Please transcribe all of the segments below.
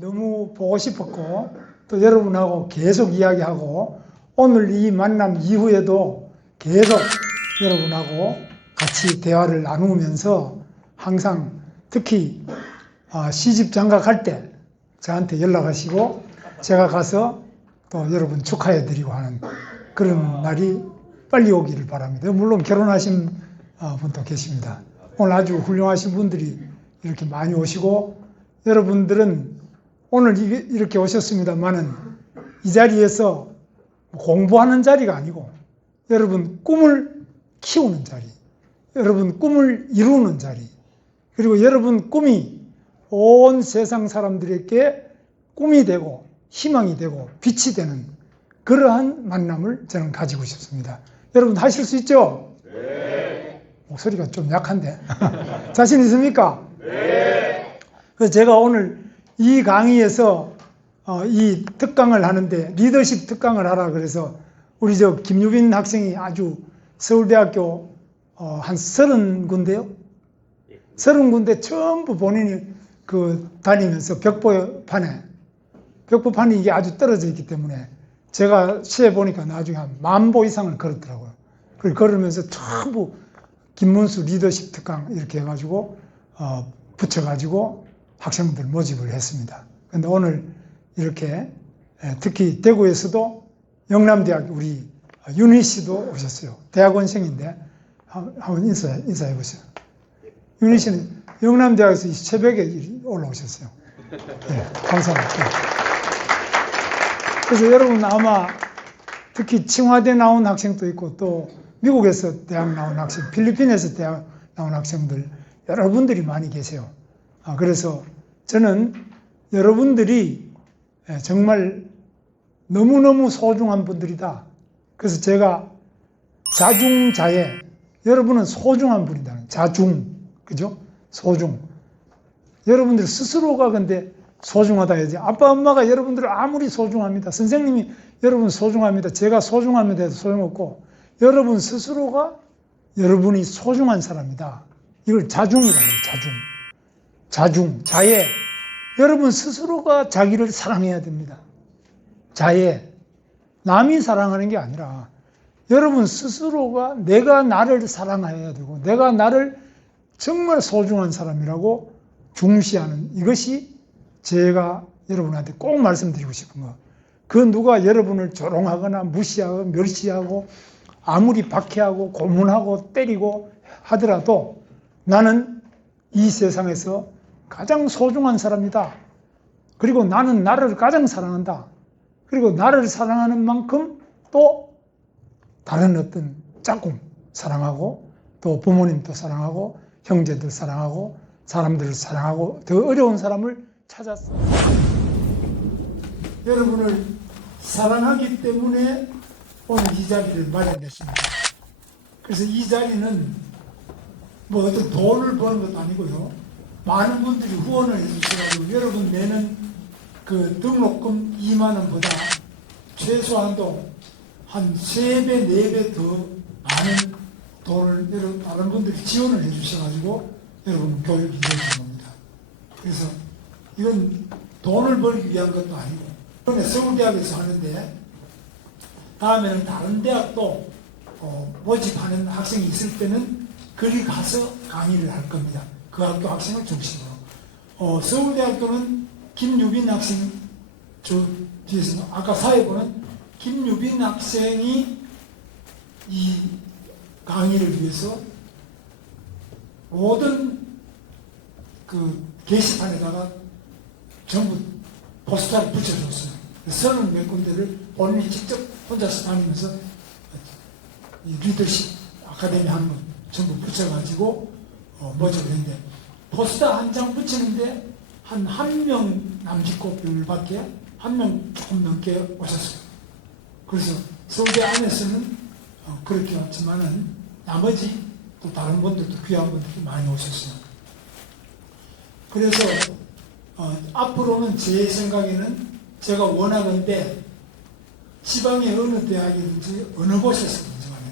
너무 보고 싶었고 또 여러분하고 계속 이야기하고 오늘 이 만남 이후에도 계속 여러분하고 같이 대화를 나누면서 항상 특히 시집 장가갈 때 저한테 연락하시고 제가 가서 또 여러분 축하해드리고 하는 그런 날이 빨리 오기를 바랍니다. 물론 결혼하신 분도 계십니다. 오늘 아주 훌륭하신 분들이 이렇게 많이 오시고 여러분들은 오늘 이렇게 오셨습니다만은 이 자리에서 공부하는 자리가 아니고 여러분 꿈을 키우는 자리, 여러분 꿈을 이루는 자리, 그리고 여러분 꿈이 온 세상 사람들에게 꿈이 되고 희망이 되고 빛이 되는 그러한 만남을 저는 가지고 싶습니다. 여러분 하실 수 있죠? 네. 목소리가 좀 약한데 자신 있습니까? 네. 그래서 제가 오늘 이 강의에서 이 특강을 하는데 리더십 특강을 하라 그래서 우리 김유빈 학생이 아주 서울대학교 한 30군데요? 30군데 전부 본인이 다니면서 벽보판이 이게 아주 떨어져 있기 때문에 제가 시에 보니까 나중에 한 10,000보 이상을 걸었더라고요. 그걸 걸으면서 전부 김문수 리더십 특강 이렇게 해가지고 붙여가지고 학생들 모집을 했습니다. 그런데 오늘 이렇게 특히 대구에서도 영남대학 우리 윤희 씨도 오셨어요. 대학원생인데 한번 인사해 보세요. 윤희 씨는 영남대학에서 새벽에 올라오셨어요. 네, 감사합니다. 그래서 여러분 아마 특히清华대 나온 학생도 있고 또 미국에서 대학 나온 학생, 필리핀에서 대학 나온 학생들 여러분들이 많이 계세요. 그래서 저는 여러분들이 정말 너무너무 소중한 분들이다. 그래서 제가 자중자애, 여러분은 소중한 분이다. 자중, 그죠? 소중. 여러분들 스스로가 근데 소중하다 해야지. 아빠, 엄마가 여러분들을 아무리 소중합니다. 선생님이 여러분 소중합니다. 제가 소중합니다 해도 소용없고 여러분 스스로가 여러분이 소중한 사람이다. 이걸 자중이라고 해요. 자중, 자애. 여러분 스스로가 자기를 사랑해야 됩니다. 자애. 남이 사랑하는 게 아니라 여러분 스스로가 내가 나를 사랑해야 되고 내가 나를 정말 소중한 사람이라고 중시하는 이것이 제가 여러분한테 꼭 말씀드리고 싶은 거. 그 누가 여러분을 조롱하거나 무시하고 멸시하고 아무리 박해하고 고문하고 때리고 하더라도 나는 이 세상에서 가장 소중한 사람이다. 그리고 나는 나를 가장 사랑한다. 그리고 나를 사랑하는 만큼 또 다른 어떤 짝꿍 사랑하고 또 부모님도 사랑하고 형제들 사랑하고 사람들을 사랑하고 더 어려운 사람을 찾았어. 여러분을 사랑하기 때문에 오늘 이 자리를 마련했습니다. 그래서 이 자리는 뭐 어떤 돈을 버는 것도 아니고요. 많은 분들이 후원을 해주셔가지고 여러분 내는 그 등록금 2만 원보다 최소한도 한 3배, 4배 더 많은 돈을 여러분 다른 분들이 지원을 해주셔가지고 여러분 교육이 이루어진 겁니다. 그래서 이건 돈을 벌기 위한 것도 아니고 그런데 서울대학에서 하는데 다음에는 다른 대학도 모집하는 학생이 있을 때는 거기 가서 강의를 할 겁니다. 그 학교 학생을 중심으로. 서울대학교는 김유빈 학생, 저 뒤에서 아까 사회부는 김유빈 학생이 이 강의를 위해서 모든 그 게시판에다가 전부 포스터를 붙여줬어요. 30몇 군데를 본인이 직접 혼자서 다니면서 이 리더십 아카데미 하는 거 전부 붙여가지고 모집을 했는데 포스터 한 장 붙이는데 한 명 남짓고별밖에 한 명 조금 넘게 오셨어요. 그래서 서울대 안에서는 그렇게 왔지만은 나머지 또 다른 분들도 귀한 분들이 많이 오셨어요. 그래서 앞으로는 제 생각에는 제가 원하는데 지방의 어느 대학이든지 어느 곳에서든지 간에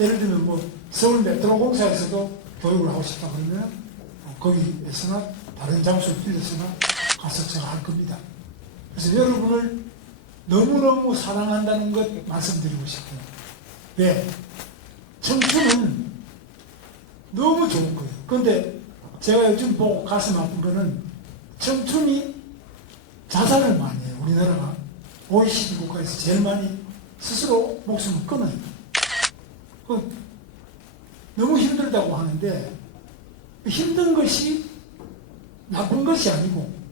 예를 들면 뭐 서울 메트로공사에서도 교육을 하고 싶다 그러면 거기에서나 다른 장소를 빌려서나 가서 제가 할 겁니다. 그래서 여러분을 너무너무 사랑한다는 것 말씀드리고 싶어요. 왜? 청춘은 너무 좋은 거예요. 그런데 제가 요즘 보고 가슴 아픈 거는 청춘이 자살을 많이 해요. 우리나라가 OECD 국가에서 제일 많이 스스로 목숨을 끊어요. 너무 힘들다고 하는데 힘든 것이 나쁜 것이 아니고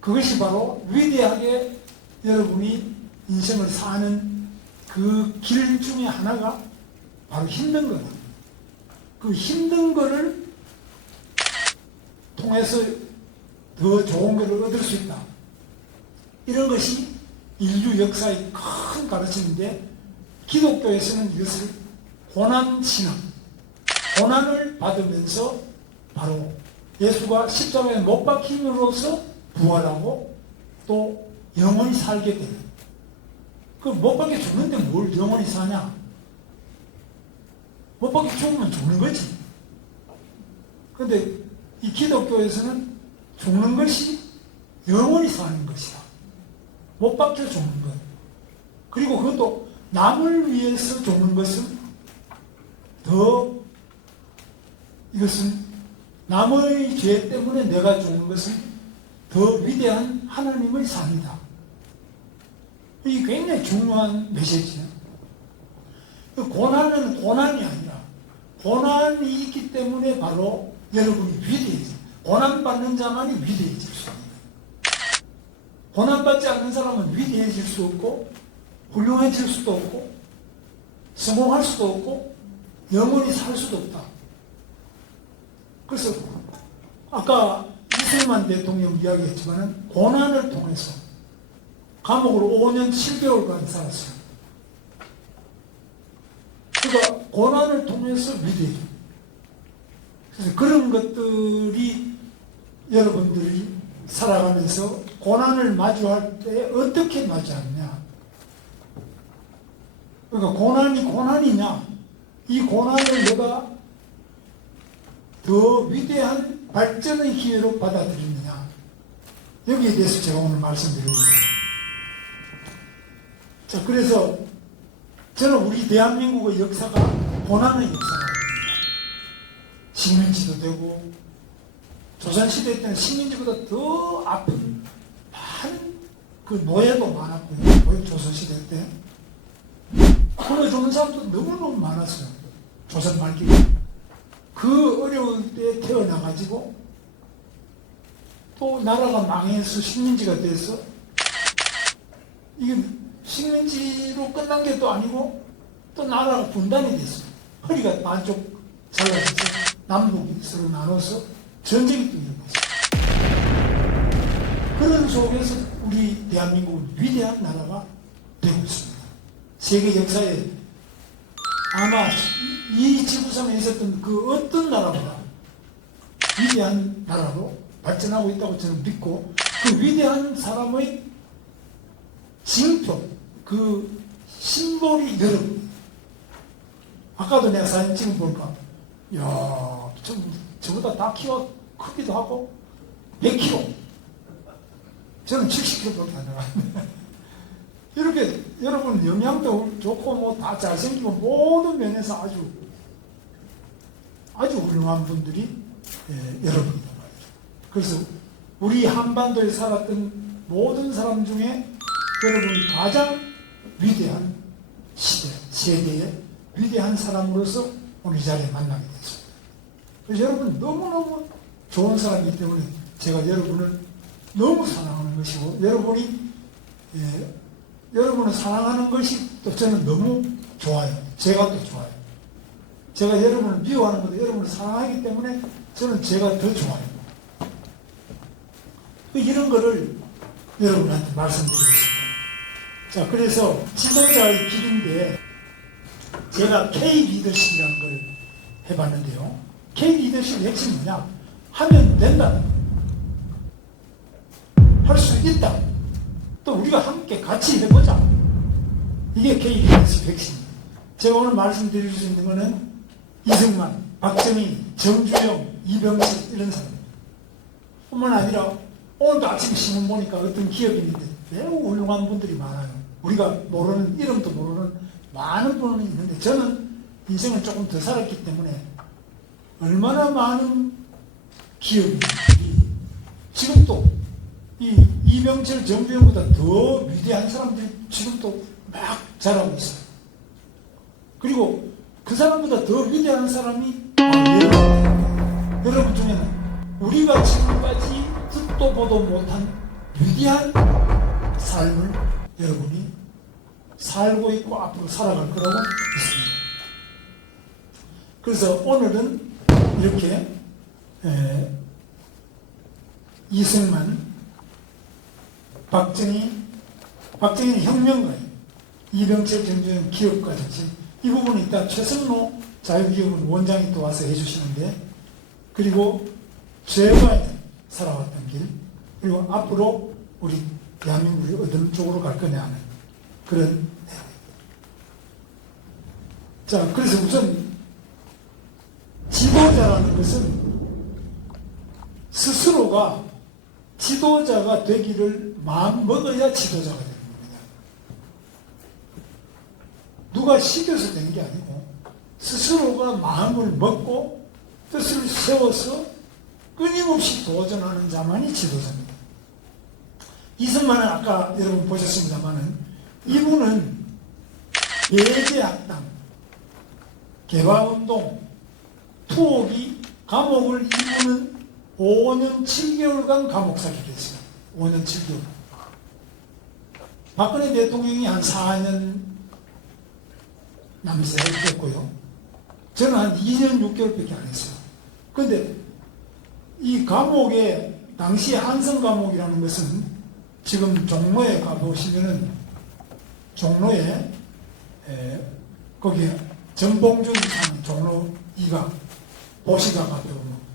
그것이 바로 위대하게 여러분이 인생을 사는 그 길 중에 하나가 바로 힘든 거다. 그 힘든 거를 통해서 더 좋은 것을 얻을 수 있다. 이런 것이 인류 역사의 큰 가르침인데 기독교에서는 이것을 고난신앙, 고난을 받으면서 바로 예수가 십자가에 못 박힘으로써 부활하고 또 영원히 살게 되는. 그 못 박혀 죽는데 뭘 영원히 사냐? 못 박혀 죽으면 죽는 거지. 그런데 이 기독교에서는 죽는 것이 영원히 사는 것이다. 못 박혀 죽는 것. 그리고 그것도 남을 위해서 죽는 것은 더, 이것은 남의 죄 때문에 내가 죽는 것은 더 위대한 하나님의 삶이다. 이게 굉장히 중요한 메시지예요. 고난은 고난이 아니라 고난이 있기 때문에 바로 여러분이 위대해져. 고난받는 자만이 위대해질 수 있는 거예요. 고난받지 않는 사람은 위대해질 수 없고 훌륭해질 수도 없고 성공할 수도 없고 영원히 살 수도 없다. 그래서 아까 이승만 대통령 이야기했지만 고난을 통해서 감옥으로 5년 7개월간 살았어요. 그러니까 고난을 통해서 위대해져. 그래서 그런 것들이 여러분들이 살아가면서 고난을 마주할 때 어떻게 맞이하느냐. 그러니까 고난이 고난이냐, 이 고난을 내가 더 위대한 발전의 기회로 받아들이느냐, 여기에 대해서 제가 오늘 말씀드리고 있습니다. 자, 그래서 저는 우리 대한민국의 역사가 고난의 역사가 식민지도 되고 조선시대 때는 식민지보다 더 아픈 많은 그 노예도 많았고요. 조선시대 때 그걸 좋은 사람도 너무너무 많았어요. 조선 말기 그 어려운 때에 태어나가지고 또 나라가 망해서 식민지가 돼서 이게 식민지로 끝난 게 또 아니고 또 나라가 분단이 됐어요. 허리가 반쪽 잘라져서 남북이 서로 나눠서 전쟁이 또 일어났어요. 그런 속에서 우리 대한민국은 위대한 나라가 되고 있습니다. 세계 역사에 아마 이 지구상에 있었던 그 어떤 나라보다 위대한 나라로 발전하고 있다고 저는 믿고 그 위대한 사람의 징표, 그 심볼이 여러분. 아까도 내가 사진 찍어 보니까 이야, 저보다 다 키가 크기도 하고 100kg. 저는 70kg밖에 안 나가는데 이렇게 여러분 영양도 좋고 뭐 다 잘생기고 모든 면에서 아주 훌륭한 분들이 여러분이다 말이죠. 그래서 우리 한반도에 살았던 모든 사람 중에 여러분이 가장 위대한 세대의 위대한 사람으로서 오늘 이 자리에 만나게 됐습니다. 그래서 여러분 너무너무 좋은 사람이기 때문에 제가 여러분을 너무 사랑하는 것이고 여러분을 사랑하는 것이 또 저는 너무 좋아요. 제가 또 좋아요. 제가 여러분을 미워하는 것도 여러분을 사랑하기 때문에 저는 제가 더 좋아요. 이런 거를 여러분한테 말씀드리고 싶어요. 자, 그래서 지도자의 길인데 제가 K-리더십이라는 걸 해봤는데요. K-리더십의 핵심이 뭐냐? 하면 된다. 할 수 있다. 또 우리가 함께 같이 해보자. 이게 K-리더십의 핵심입니다. 제가 오늘 말씀드릴 수 있는 것은 이승만, 박정희, 정주영, 이병식 이런 사람 뿐만 아니라 오늘도 아침 신문 보니까 어떤 기업이 있는데 매우 훌륭한 분들이 많아요. 우리가 모르는, 이름도 모르는 많은 분이 있는데, 저는 인생을 조금 더 살았기 때문에 얼마나 많은 기업이 지금도 이 이병철, 정주영보다 더 위대한 사람들이 지금도 막 자라고 있어요. 그리고 그 사람보다 더 위대한 사람이 여러분 중에는 우리가 지금까지 듣도 보도 못한 위대한 삶을 여러분이 살고 있고 앞으로 살아갈 거라고 믿습니다. 그래서 오늘은 이렇게 이승만, 박정희는 혁명가예요. 이병철, 정주영 기업가 정신. 이 부분은 이따 최승로 자유기업은 원장이 또 와서 해주시는데, 그리고 제가 살아왔던 길, 그리고 앞으로 우리 대한민국이 어떤 쪽으로 갈 거냐 하는 그런 내용입니다. 자, 그래서 우선 지도자라는 것은 스스로가 지도자가 되기를 마음 먹어야 지도자가 되는 겁니다. 누가 시켜서 되는 게 아니고 스스로가 마음을 먹고 뜻을 세워서 끊임없이 도전하는 자만이 지도자입니다. 이승만은 아까 여러분 보셨습니다만은 이분은 예제학당, 개화운동, 투옥이 감옥을 이분은 5년 7개월간 감옥 살게 됐어요. 5년 7개월. 박근혜 대통령이 한 4년 남짓했고요. 저는 한 2년 6개월밖에 안 했어요. 그런데 이 감옥에 당시 한성 감옥이라는 것은 지금 종로에 가보시면은 종로에 거기에 전봉준 종로 2가 보시가 가고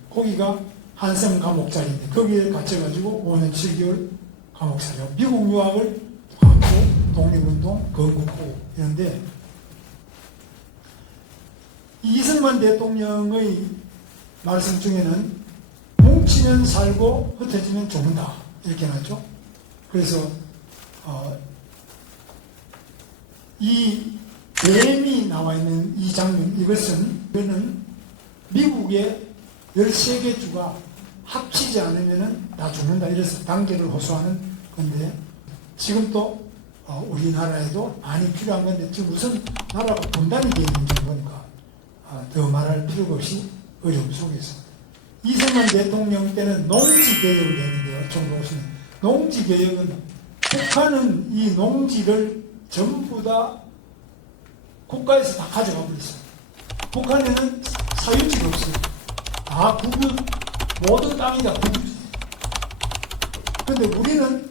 거기가 한성 감옥자리인데 거기에 갇혀가지고 5년 7개월 감옥살이하고 미국 유학을 하고 독립운동 건국하고 이런데 이승만 대통령의 말씀 중에는 뭉치면 살고 흩어지면 죽는다 이렇게 해놨죠. 그래서 이 뱀이 나와 있는 이 장면, 이것은 미국의 13개 주가 합치지 않으면 다 죽는다 이래서 단계를 호소하는 건데, 지금 또 우리나라에도 많이 필요한 건데 지금 우선 나라가 분단이 되어 있는 정도니까 더 말할 필요가 없이 어려움 속에서 이승만 대통령 때는 농지개혁을 했는데요. 좀 보시면 농지개혁은 북한은 이 농지를 전부 다 국가에서 다 가져가 버렸어요. 북한에는 사유지가 없어요. 다 국유, 모든 땅이 다 국유지. 그런데 우리는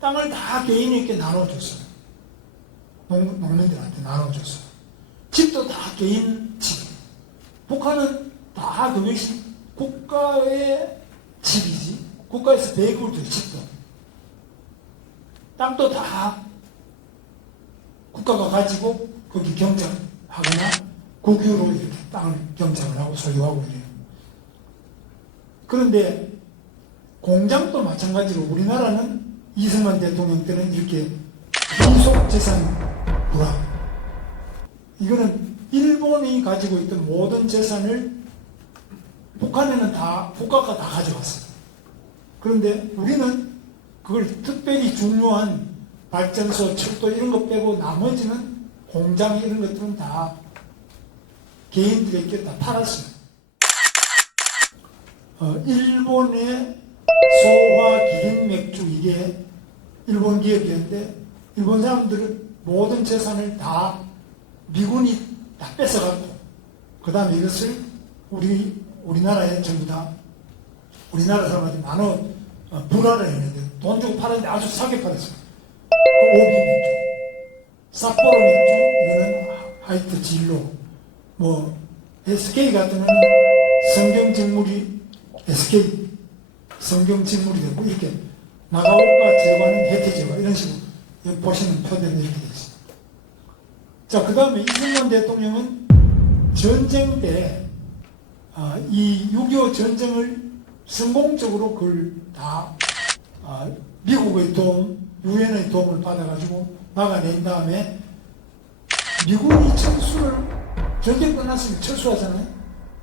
땅을 다 개인에게 나눠줬어요. 농민들한테 나눠줬어요. 집도 다 개인 집. 북한은 다 그것이 국가의 집이지. 국가에서 배급을 줄 집도. 땅도 다 국가가 가지고 거기 경작하거나 국유로 이렇게 땅을 경작을 하고 소유하고 이래요. 그런데 공장도 마찬가지로 우리나라는 이승만 대통령 때는 이렇게 민속재산 불화. 이거는 일본이 가지고 있던 모든 재산을 북한에는 다 국가가 다 가져갔어요. 그런데 우리는 그걸 특별히 중요한 발전소, 철도 이런 거 빼고 나머지는 공장 이런 것들은 다 개인들에게 다 팔았어요. 일본의 소화 기린 맥주 이게 일본 기업이었는데 일본 사람들은 모든 재산을 다 미군이 다 뺏어갔고 그 다음에 이것을 우리나라에 전부 다 우리나라 사람한테 나눠 분할을 했는데 돈 주고 팔았는데 아주 싸게 팔았어요. 그 오비 맥주, 삿포로 맥주 이거는 하이트 진로, 뭐 SK 같은 경우는 성경직물이 SK 성경직물이 되고 이렇게 나가오카 제과는 해태 제과 이런 식으로 여기 보시는 표대로 이렇게 되어 있습니다. 자, 그 다음에 이승만 대통령은 전쟁 때 이 6.25 전쟁을 성공적으로 그걸 다 미국의 도움, 유엔의 도움을 받아가지고 막아낸 다음에 미군이 전쟁 끝났으면 철수하잖아요.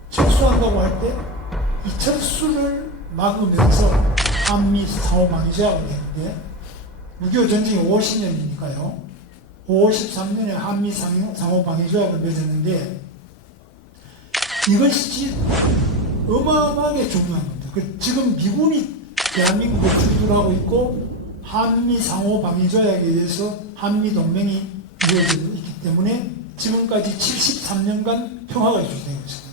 철수한다고 할 때 이 철수를 막으면서 한미 상호방위조약을 했는데 6.25 전쟁이 50년이니까요. 53년에 한미 상호방위조약을 맺었는데 이것이 어마어마하게 중요한 겁니다. 지금 미군이 대한민국을 주둔하고 있고 한미 상호방위조약에 의해서 한미 동맹이 이루어지고 있기 때문에 지금까지 73년간 평화가 유지된 것입니다.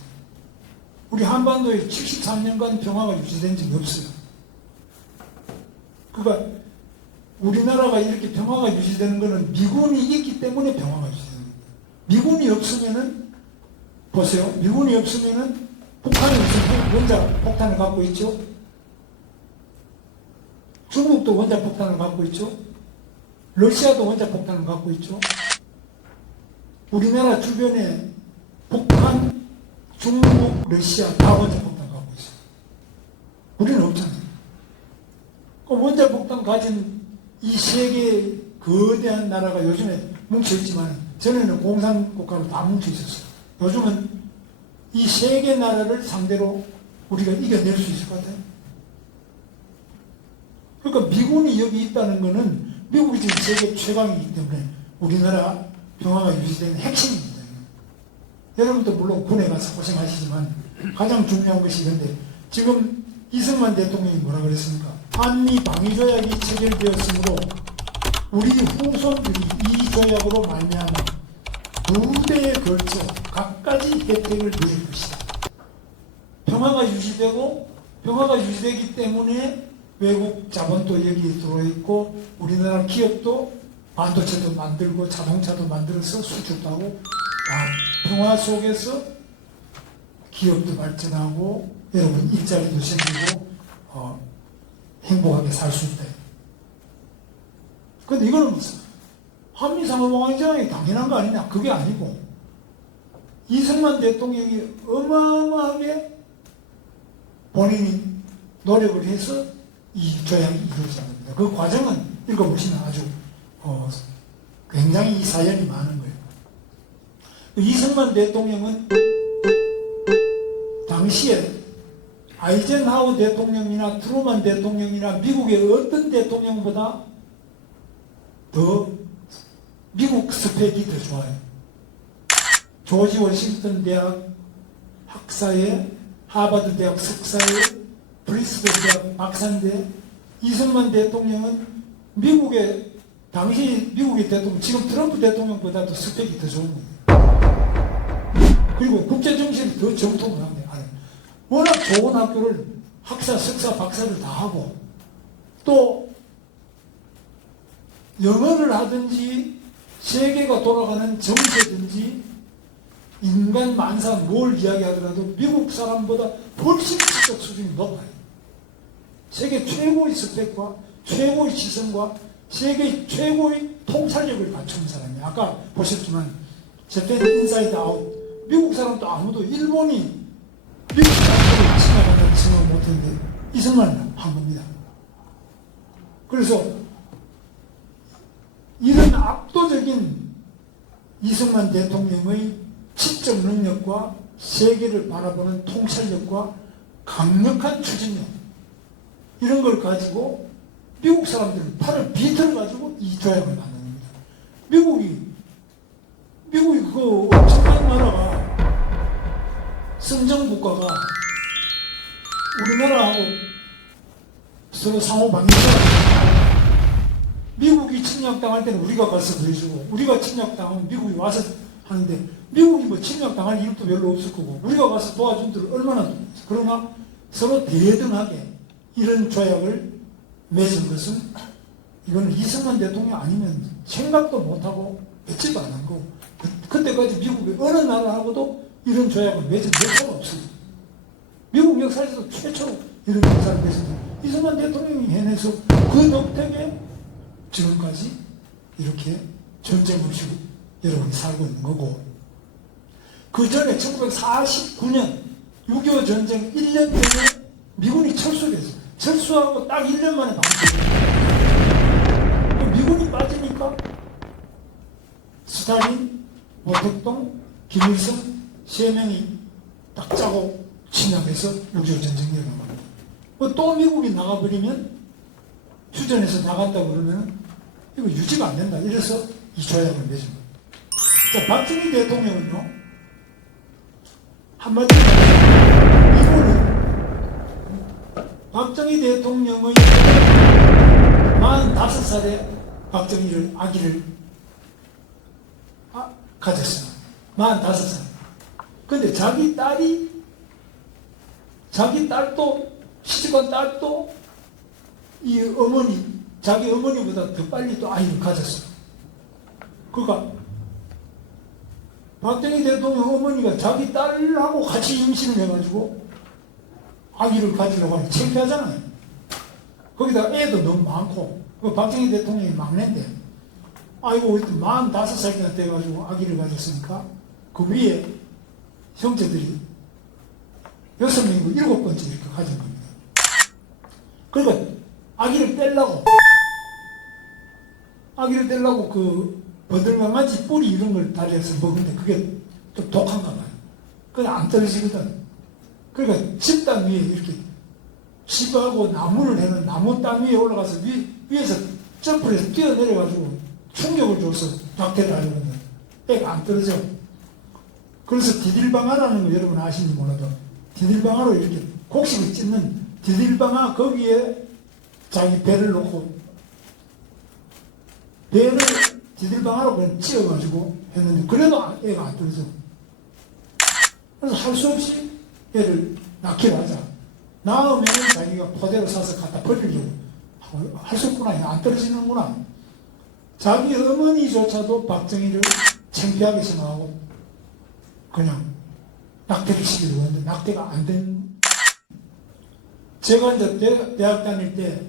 우리 한반도에 73년간 평화가 유지된 적이 없어요. 그러니까 우리나라가 이렇게 평화가 유지되는 것은 미군이 있기 때문에 평화가 유지되는 겁니다. 미군이 없으면은 보세요. 미군이 없으면은 북한이 무슨 원자 폭탄을 갖고 있죠. 중국도 원자 폭탄을 갖고 있죠. 러시아도 원자 폭탄을 갖고 있죠. 우리나라 주변에 북한, 중국, 러시아 다 원자 폭탄 갖고 있어요. 우리는 없잖아요. 원자 폭탄 가진 이 세계 거대한 나라가 요즘에 뭉쳐있지만 전에는 공산국가로 다 뭉쳐있었어요. 요즘은 이 세계 나라를 상대로 우리가 이겨낼 수 있을 것 같아요. 그러니까 미군이 여기 있다는 것은 미국이 지금 세계 최강이기 때문에 우리나라 평화가 유지되는 핵심입니다. 여러분도 물론 군에 가서 고생하시지만 가장 중요한 것이 그런데 지금 이승만 대통령이 뭐라 그랬습니까? 한미 방위조약이 체결되었으므로 우리 후손들이 이 조약으로 말미암아 2대에 걸쳐 각가지 혜택을 누릴 것이다. 평화가 유지되고 평화가 유지되기 때문에 외국 자본도 여기 들어있고 우리나라 기업도 반도체도 만들고 자동차도 만들어서 수출도 하고 평화 속에서 기업도 발전하고 여러분 일자리도 생기고 행복하게 살 수 있다. 그런데 이거는 무슨 한미 상호방위조약이 당연한 거 아니냐? 그게 아니고 이승만 대통령이 어마어마하게 본인이 노력을 해서 이 조약이 이루어진 겁니다. 그 과정은 읽어보시면 아주 굉장히 이 사연이 많은 거예요. 이승만 대통령은 당시에 아이젠하워 대통령이나 트루만 대통령이나 미국의 어떤 대통령보다 더 미국 스펙이 더 좋아요. 조지 워싱턴 대학 학사에 하버드 대학 석사에 브리스벨 대학 박사인데 이승만 대통령은 미국의 당시 미국의 대통령 지금 트럼프 대통령보다도 스펙이 더 좋은 거예요. 그리고 국제정신이 더 정통을 합니다. 워낙 좋은 학교를 학사, 석사, 박사를 다 하고 또 영어를 하든지 세계가 돌아가는 정세든지 인간 만사 뭘 이야기하더라도 미국 사람보다 훨씬 지적 수준이 높아요. 세계 최고의 스펙과 최고의 지성과 세계 최고의 통찰력을 갖춘 사람이에요. 아까 보셨지만 재팬 인사이드 아웃 미국 사람도 아무도 일본이 미국 사람들을 침략한다는 생각을 못했는데 이승만은 한 겁니다. 그래서 이런 압도적인 이승만 대통령의 지적 능력과 세계를 바라보는 통찰력과 강력한 추진력 이런 걸 가지고 미국 사람들은 팔을 비틀어 가지고 이 조약을 만든 겁니다. 미국이 그 엄청난 나라가 선정 국가가 우리나라하고 서로 상호 방위조약 미국이 침략당할 때는 우리가 가서 보여주고 우리가 침략당하면 미국이 와서 하는데 미국이 뭐 침략당할 이유도 별로 없을 거고 우리가 가서 도와준 데를 얼마나 그러나 서로 대등하게 이런 조약을 맺은 것은 이거는 이승만 대통령 아니면 생각도 못하고 맺지도 않은 거고 그때까지 미국의 어느 나라하고도 이런 조약을 맺은 역사가 없습니다. 미국 역사에서도 최초로 이런 역사를 맺었습니다. 이승만 대통령이 해내서 그 덕택에 지금까지 이렇게 전쟁 없이 여러분이 살고 있는 거고 그 전에 1949년 6.25 전쟁 1년 전에 미군이 철수를 했어요. 철수하고 딱 1년 만에 방식이에요. 미군이 빠지니까 스탈린, 모택동, 김일성 3명이 딱 짜고 침략해서 6.25 전쟁이 일어납니다. 또 미국이 나가버리면 휴전에서 나갔다 그러면 이거 유지가 안 된다. 이래서 이 조약을 맺습니다. 자, 박정희 대통령은요, 한마디로 이거는 박정희 대통령의 45살에 박정희를 아기를 가졌어요. 45살. 근데 자기 딸도 시집간 딸도 이 어머니, 자기 어머니보다 더 빨리 또 아이를 가졌어요. 그러니까 박정희 대통령 어머니가 자기 딸하고 같이 임신을 해가지고 아기를 가지려고 하면 창피하잖아요. 거기다 애도 너무 많고, 박정희 대통령이 막내인데, 아이고, 45살이나 돼가지고 아기를 가졌으니까, 그 위에 형제들이 6명이고 7번째 이렇게 가진 겁니다. 그러니까, 아기를 떼려고 그, 버들강아지 뿌리 이런 걸 다려서 먹는데, 그게 좀 독한가 봐요. 그게 안 떨어지거든. 그러니까 집단 위에 이렇게 집하고 나무를 해는 나무 땅 위에 올라가서 위에서 점프를 해서 뛰어내려가지고 충격을 줘서 낙태를 하려거든요. 애가 안 떨어져. 그래서 디딜방아라는 거 여러분 아시는지 몰라도 디딜방아로 이렇게 곡식을 찢는 디딜방아 거기에 자기 배를 놓고 배를 디딜방아로 그냥 찧어가지고 했는데 그래도 애가 안 떨어져. 그래서 할 수 없이 애를 낳기를 하자. 낳으면 자기가 포대로 사서 갖다 버리려고 할 수 없구나. 안 떨어지는구나. 자기 어머니조차도 박정희를 창피하게 생각하고 그냥 낙태를 시키려고 했는데 낙태가 안 된. 제가 이제 대학 다닐 때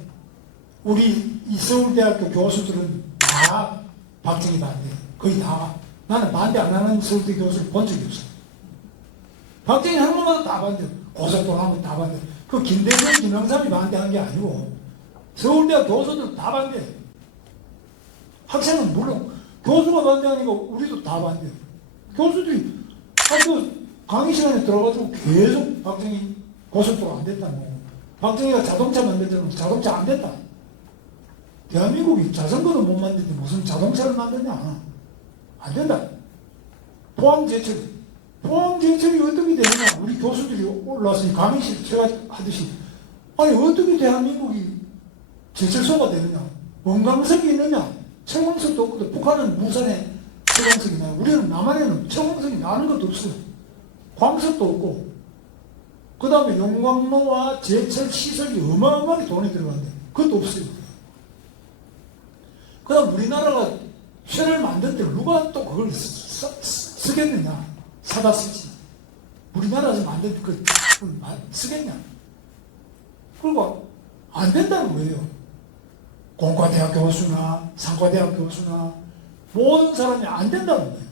우리 이 서울대학교 교수들은 다 박정희 반대. 거의 다. 나는 반대 안 하는 서울대 교수를 본 적이 없어. 박정희 하는 것마다 다 반대. 고속도로 하면 다 반대. 그 김대중, 김영삼이 반대한 게 아니고 서울대학 교수들 다 반대. 학생은 물론 교수가 반대하니까 우리도 다 반대. 교수들이 학교 강의 시간에 들어가지고 계속 박정희 고속도로 안 됐다는 거고, 박정희가 자동차 만들자면 자동차 안 됐다. 대한민국이 자전거도 못 만드는데 무슨 자동차를 만드냐. 안 된다. 포항제철. 포항제철이 어떻게 되느냐. 우리 교수들이 올라와서 강의실 제가 하듯이 아니 어떻게 대한민국이 제철소가 되느냐. 원광석이 있느냐. 청광석도 없거든. 북한은 무산에 청광석이 나요. 우리는 남한에는 청광석이 나는 것도 없어요. 광석도 없고 그 다음에 용광로와 제철 시설이 어마어마하게 돈이 들어갔는데 그것도 없어요. 그 다음 우리나라가 쇠를 만들 때 누가 또 그걸 쓰겠느냐. 사다 쓰지. 우리나라에서 만든 그걸 쓰겠냐. 그리고 안 된다는 거예요. 공과대학 교수나 상과대학 교수나 모든 사람이 안 된다는 거예요.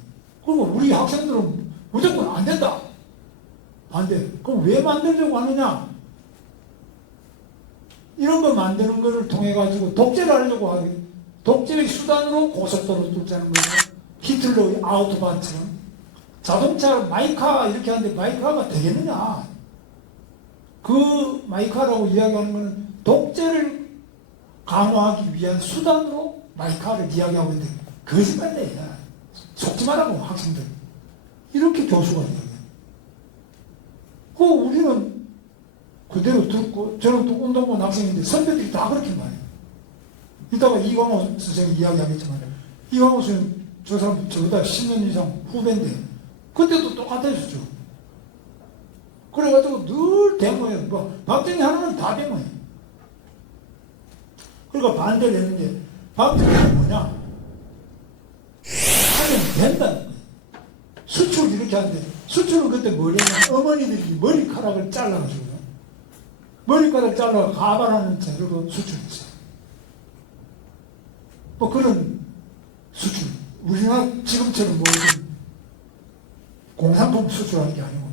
그리고 우리 학생들은 무조건 안 된다. 반대. 그럼 왜 만들려고 하느냐? 이런 거 만드는 거를 통해 가지고 독재를 하려고 하기. 독재의 수단으로 고속도로 뚫자는 거예요. 히틀러의 아우토반처럼. 자동차 마이카 이렇게 하는데 마이카가 되겠느냐? 그 마이카라고 이야기하는 것은 독재를 강화하기 위한 수단으로 마이카를 이야기하고 있는데 거짓말이야. 속지 말라고 학생들. 이렇게 교수가 이야기해요. 우리는 그대로 듣고 저는 또 운동본 학생인데 선배들이 다 그렇게 말해요. 이따가 이광호 선생님이 이야기하겠지만 이광호 선생님 저 사람 저보다 10년 이상 후배인데 그때도 똑같았었죠. 그래가지고 늘 데모예요. 뭐 박정희 하는 건 다 데모예요. 그러니까 반대를 했는데 박정희는 뭐냐? 하면 된다는 거예요. 수출 이렇게 하는데 수출은 그때 뭐냐면 어머니들이 머리카락을 잘라가지고요. 머리카락 잘라 가발하는 재료로 수출했어요. 뭐 그런 수출. 우리나라 지금처럼 뭐 공산품 수출하는 게 아니고.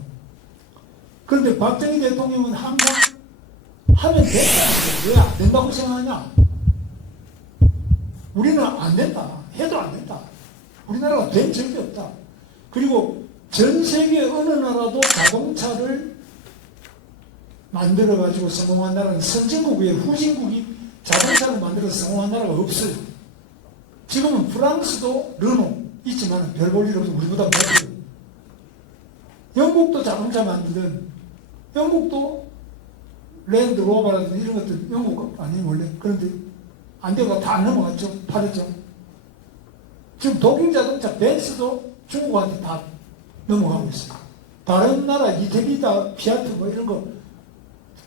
그런데 박정희 대통령은 항상 하면 된다. 왜 안 된다고 생각하냐? 우리는 안 된다. 해도 안 된다. 우리나라가 된 적이 없다. 그리고 전 세계 어느 나라도 자동차를 만들어가지고 성공한 나라는 선진국 외에 후진국이 자동차를 만들어서 성공한 나라가 없어요. 지금은 프랑스도 르노 있지만 별 볼 일 없어. 우리보다 못해요. 영국도 자동차 만들든 영국도 랜드로버라든지 이런 것들 영국 아니에요 원래. 그런데 안 되고 다 넘어갔죠. 팔았죠. 지금 독일 자동차 벤츠도 중국한테 다 넘어가고 있어요. 다른 나라 이태리다 피아트 뭐 이런 거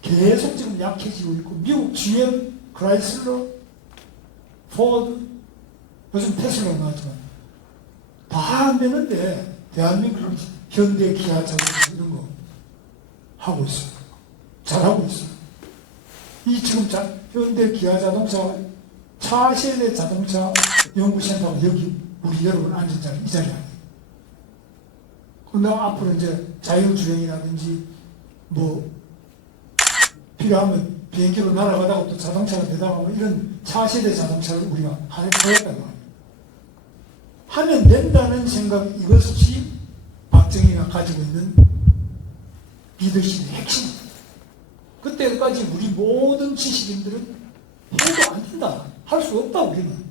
계속 지금 약해지고 있고 미국 GM, 크라이슬러, 포드 요즘 테슬라 나왔지만 다 안 되는데 대한민국 현대 기아 자동차 이런 거 하고 있어요. 잘하고 있어요. 이 지금 현대 기아 자동차 차세대 자동차 연구센터가 여기 우리 여러분 앉은 자리 이 자리 아니에요. 근데 앞으로 이제 자율주행이라든지 뭐 필요하면 비행기로 날아가다가 또 자동차가 되다가 뭐 이런 차세대 자동차를 우리가 하겠다는 거예요. 하면 된다는 생각 이것이 박정희가 가지고 있는 리더십의 핵심입니다. 그때까지 우리 모든 지식인들은 해도 안 된다. 할 수 없다 우리는.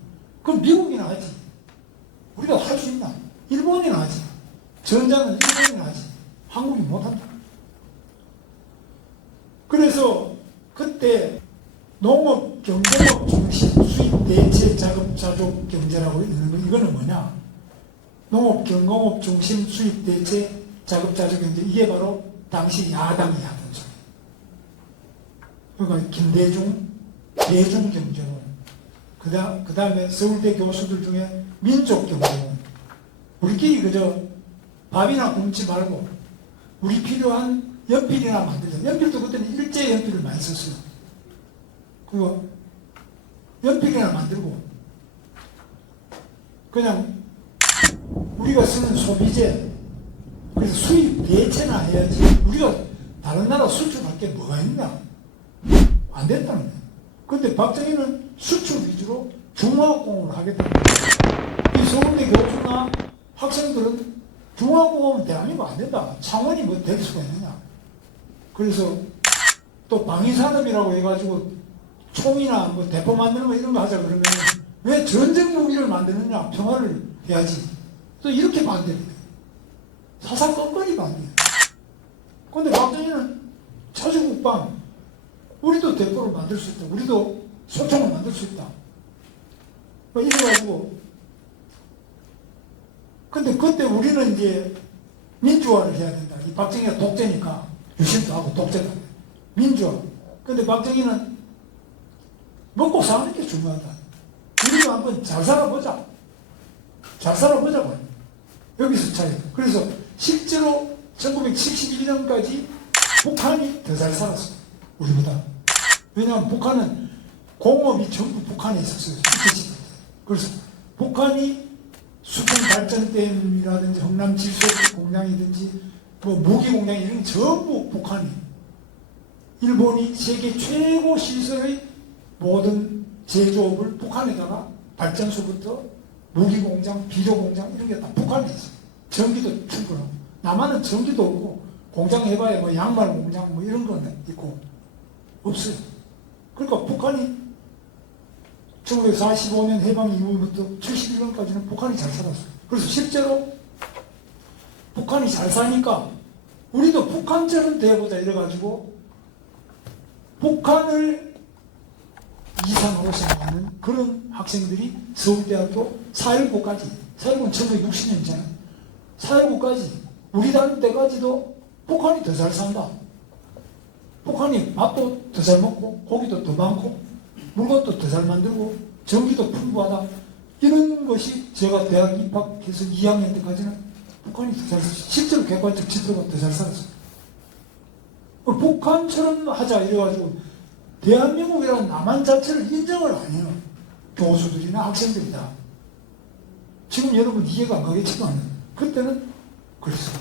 그럼 미국이나 하지. 우리가 할 수 있나? 일본이나 하지. 전자는 일본이나 하지. 한국이 못한다. 그래서 그때 농업, 경공업 중심 수입 대체 자급 자족 경제라고 있는 거 이거는 뭐냐? 농업, 경공업 중심 수입 대체 자급 자족 경제 이게 바로 당시 야당이 하던 소리. 그러니까 김대중 대중경제론, 그 다음에 서울대 교수들 중에 민족경제론, 우리끼리 그저 밥이나 굶지 말고 우리 필요한 연필이나 만들자. 연필도 그때는 일제 연필을 많이 썼어요. 그거 연필이나 만들고 그냥 우리가 쓰는 소비재, 그래서 수입 대체나 해야지. 우리가 다른 나라 수출할 게 뭐가 있냐? 안 됐다는 거예요. 근데 박정희는 수출 위주로 중화공업을 하겠다는 거예요. 이 서울대 교수나 학생들은 중화공업은 대한민국 안 된다. 창원이 뭐 될 수가 있느냐. 그래서 또 방위산업이라고 해가지고 총이나 뭐 대포 만드는 거 이런 거 하자 그러면 왜 전쟁 무기를 만드느냐. 평화를 해야지. 또 이렇게 반대해요. 사사건건이 반대해요. 근데 박정희는 차주국방, 우리도 대포를 만들 수 있다. 우리도 소총을 만들 수 있다. 뭐 이래가지고. 근데 그때 우리는 이제 민주화를 해야 된다. 이 박정희가 독재니까 유신도 하고 독재다. 민주화. 근데 박정희는 먹고 사는 게 중요하다. 우리도 한번 잘 살아보자. 잘 살아보자고. 여기서 차이. 그래서 실제로 1971년까지 북한이 더 잘 살았어요. 우리보다. 왜냐하면 북한은 공업이 전부 북한에 있었어요. 그래서 북한이 수평 발전댐이라든지 흥남 질소 공장이든지 뭐 무기 공장 이런 게 전부 북한이. 일본이 세계 최고 시설의 모든 제조업을 북한에다가 발전소부터 무기 공장, 비료 공장 이런 게 다 북한에 있어요. 전기도 충분하고. 남한은 전기도 없고 공장 해봐야 뭐 양말 공장 뭐 이런 건 있고 없어요. 그러니까 북한이 1945년 해방 이후부터 71년까지는 북한이 잘 살았어요. 그래서 실제로 북한이 잘 사니까 우리도 북한처럼 되어보자 이래가지고 북한을 이상으로 생각하는 그런 학생들이 서울대학교 4.19까지, 4.19는 1960년이잖아요. 4.19까지, 우리 다닐 때까지도 북한이 더 잘 산다. 북한이 밥도 더 잘 먹고, 고기도 더 많고, 물건도 더 잘 만들고, 전기도 풍부하다. 이런 것이 제가 대학 입학해서 2학년 때까지는 북한이 더 잘 살았어요. 실제로 객관적 지표가 더 잘 살았어요. 북한처럼 하자 이래가지고 대한민국이라는 남한 자체를 인정을 안 해요. 교수들이나 학생들이다. 지금 여러분 이해가 안 가겠지만 그때는 그랬어요.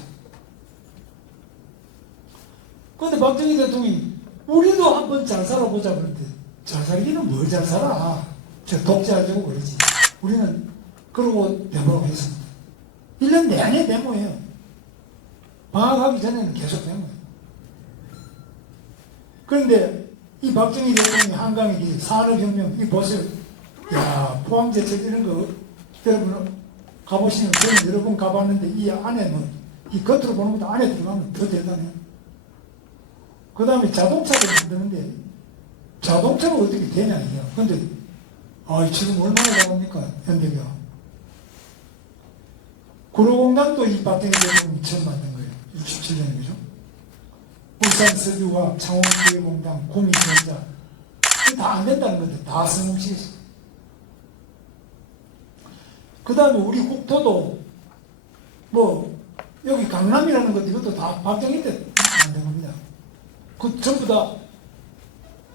그런데 박정희 대통령이 우리도 한번 잘 살아보자 그런데 잘 살기는 뭘 잘 살아. 저 독재하려고 그러지. 우리는 그러고 데모로 했습니다. 1년 내내 데모예요. 방학하기 전에는 계속 데모예요. 그런데 이 박정희 대통령이 한강에 이 산업혁명, 이 보세요. 야, 포항제철 이런 거, 여러분 가보시면, 저는 여러 번 가봤는데, 이 안에는, 이 겉으로 보는 것도 안에 들어가면 더 대단해요. 그 다음에 자동차를 만드는데, 자동차가 어떻게 되냐, 이게. 근데, 지금 얼마나 잘합니까, 현대가. 구로공단도 이 박정희 대통령이 처음 만든 거예요. 67년에, 그죠? 울산 석유화학, 창원기계공단, 구미전자 다 안 된다는 건데 다 성공시켰어요. 그 다음에 우리 국토도 뭐 여기 강남이라는 것도 이것도 다 박정희 때 만든 겁니다. 그 전부 다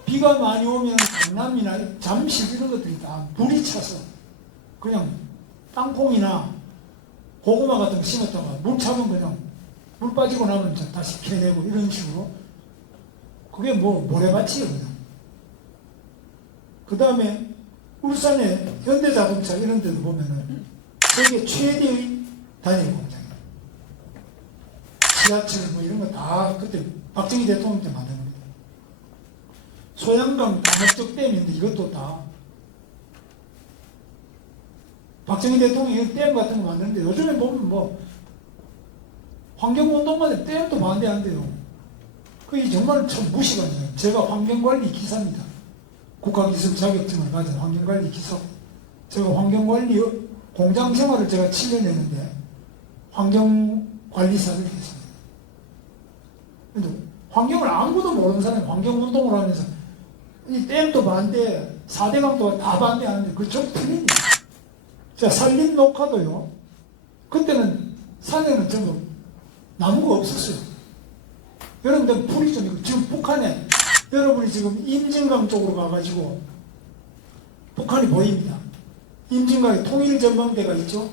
비가 많이 오면 강남이나 잠실 이런 것들이 다 물이 차서 그냥 땅콩이나 고구마 같은 거 심었다가 물 차면 그냥 물 빠지고 나면 다시 캐내고 이런 식으로 그게 뭐 모래밭이에요 그냥. 그 다음에 울산의 현대자동차 이런 데도 보면은 세계 최대의 단일 공장이에요. 지하철 뭐 이런 거 다 그때 박정희 대통령 때 만든 겁니다. 소양강 다목적 댐인데 이것도 다 박정희 대통령이 댐 같은 거 만드는데 요즘에 보면 뭐 환경운동가들 댐도 반대한대요. 그게 정말 참 무시가요. 제가 환경관리 기사입니다. 국가기술 자격증을 가진 환경관리 기사. 제가 환경관리 공장 생활을 제가 7년 했는데 환경관리사를 했습니다. 근데 환경을 아무도 모르는 사람이 환경운동을 하면서 이 댐도 반대, 4대강도 다 반대하는데 그거 좀 틀립니다. 자, 산림 녹화도요. 그때는 산에는 전부 나무가 없었어요. 여러분들 풀이 좀 있고, 지금 북한에, 여러분이 지금 임진강 쪽으로 가가지고, 북한이 보입니다. 임진강에 통일전망대가 있죠?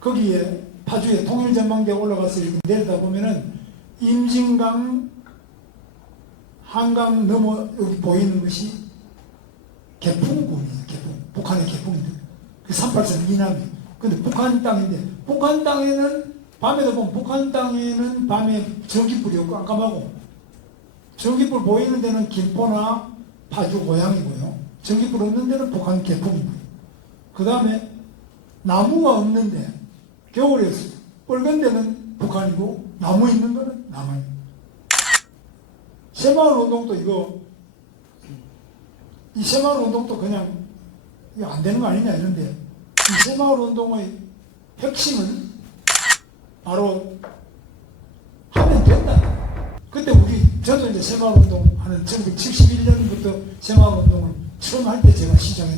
거기에, 파주에 통일전망대에 올라가서 이렇게 내려다 보면은, 임진강, 한강 넘어, 여기 보이는 것이 개풍군이에요, 개풍. 북한의 개풍인데. 그 383 이남이. 근데 북한 땅인데, 북한 땅에는 밤에도 보면 북한 땅에는 밤에 전기불이 없고 깜깜하고 전기불 보이는 데는 김포나 파주 고향이고요. 전기불 없는 데는 북한 개풍이고요. 그 다음에 나무가 없는데 겨울에 빨간 데는 북한이고 나무 있는 데는 남한이고. 새마을 운동도 이 새마을 운동도 그냥 이거 안 되는 거 아니냐 이런데 이 새마을 운동의 핵심은 바로 하면 된다. 그때 저도 이제 새마을운동 하는 1971년부터 새마을운동을 처음 할 때 제가 시장에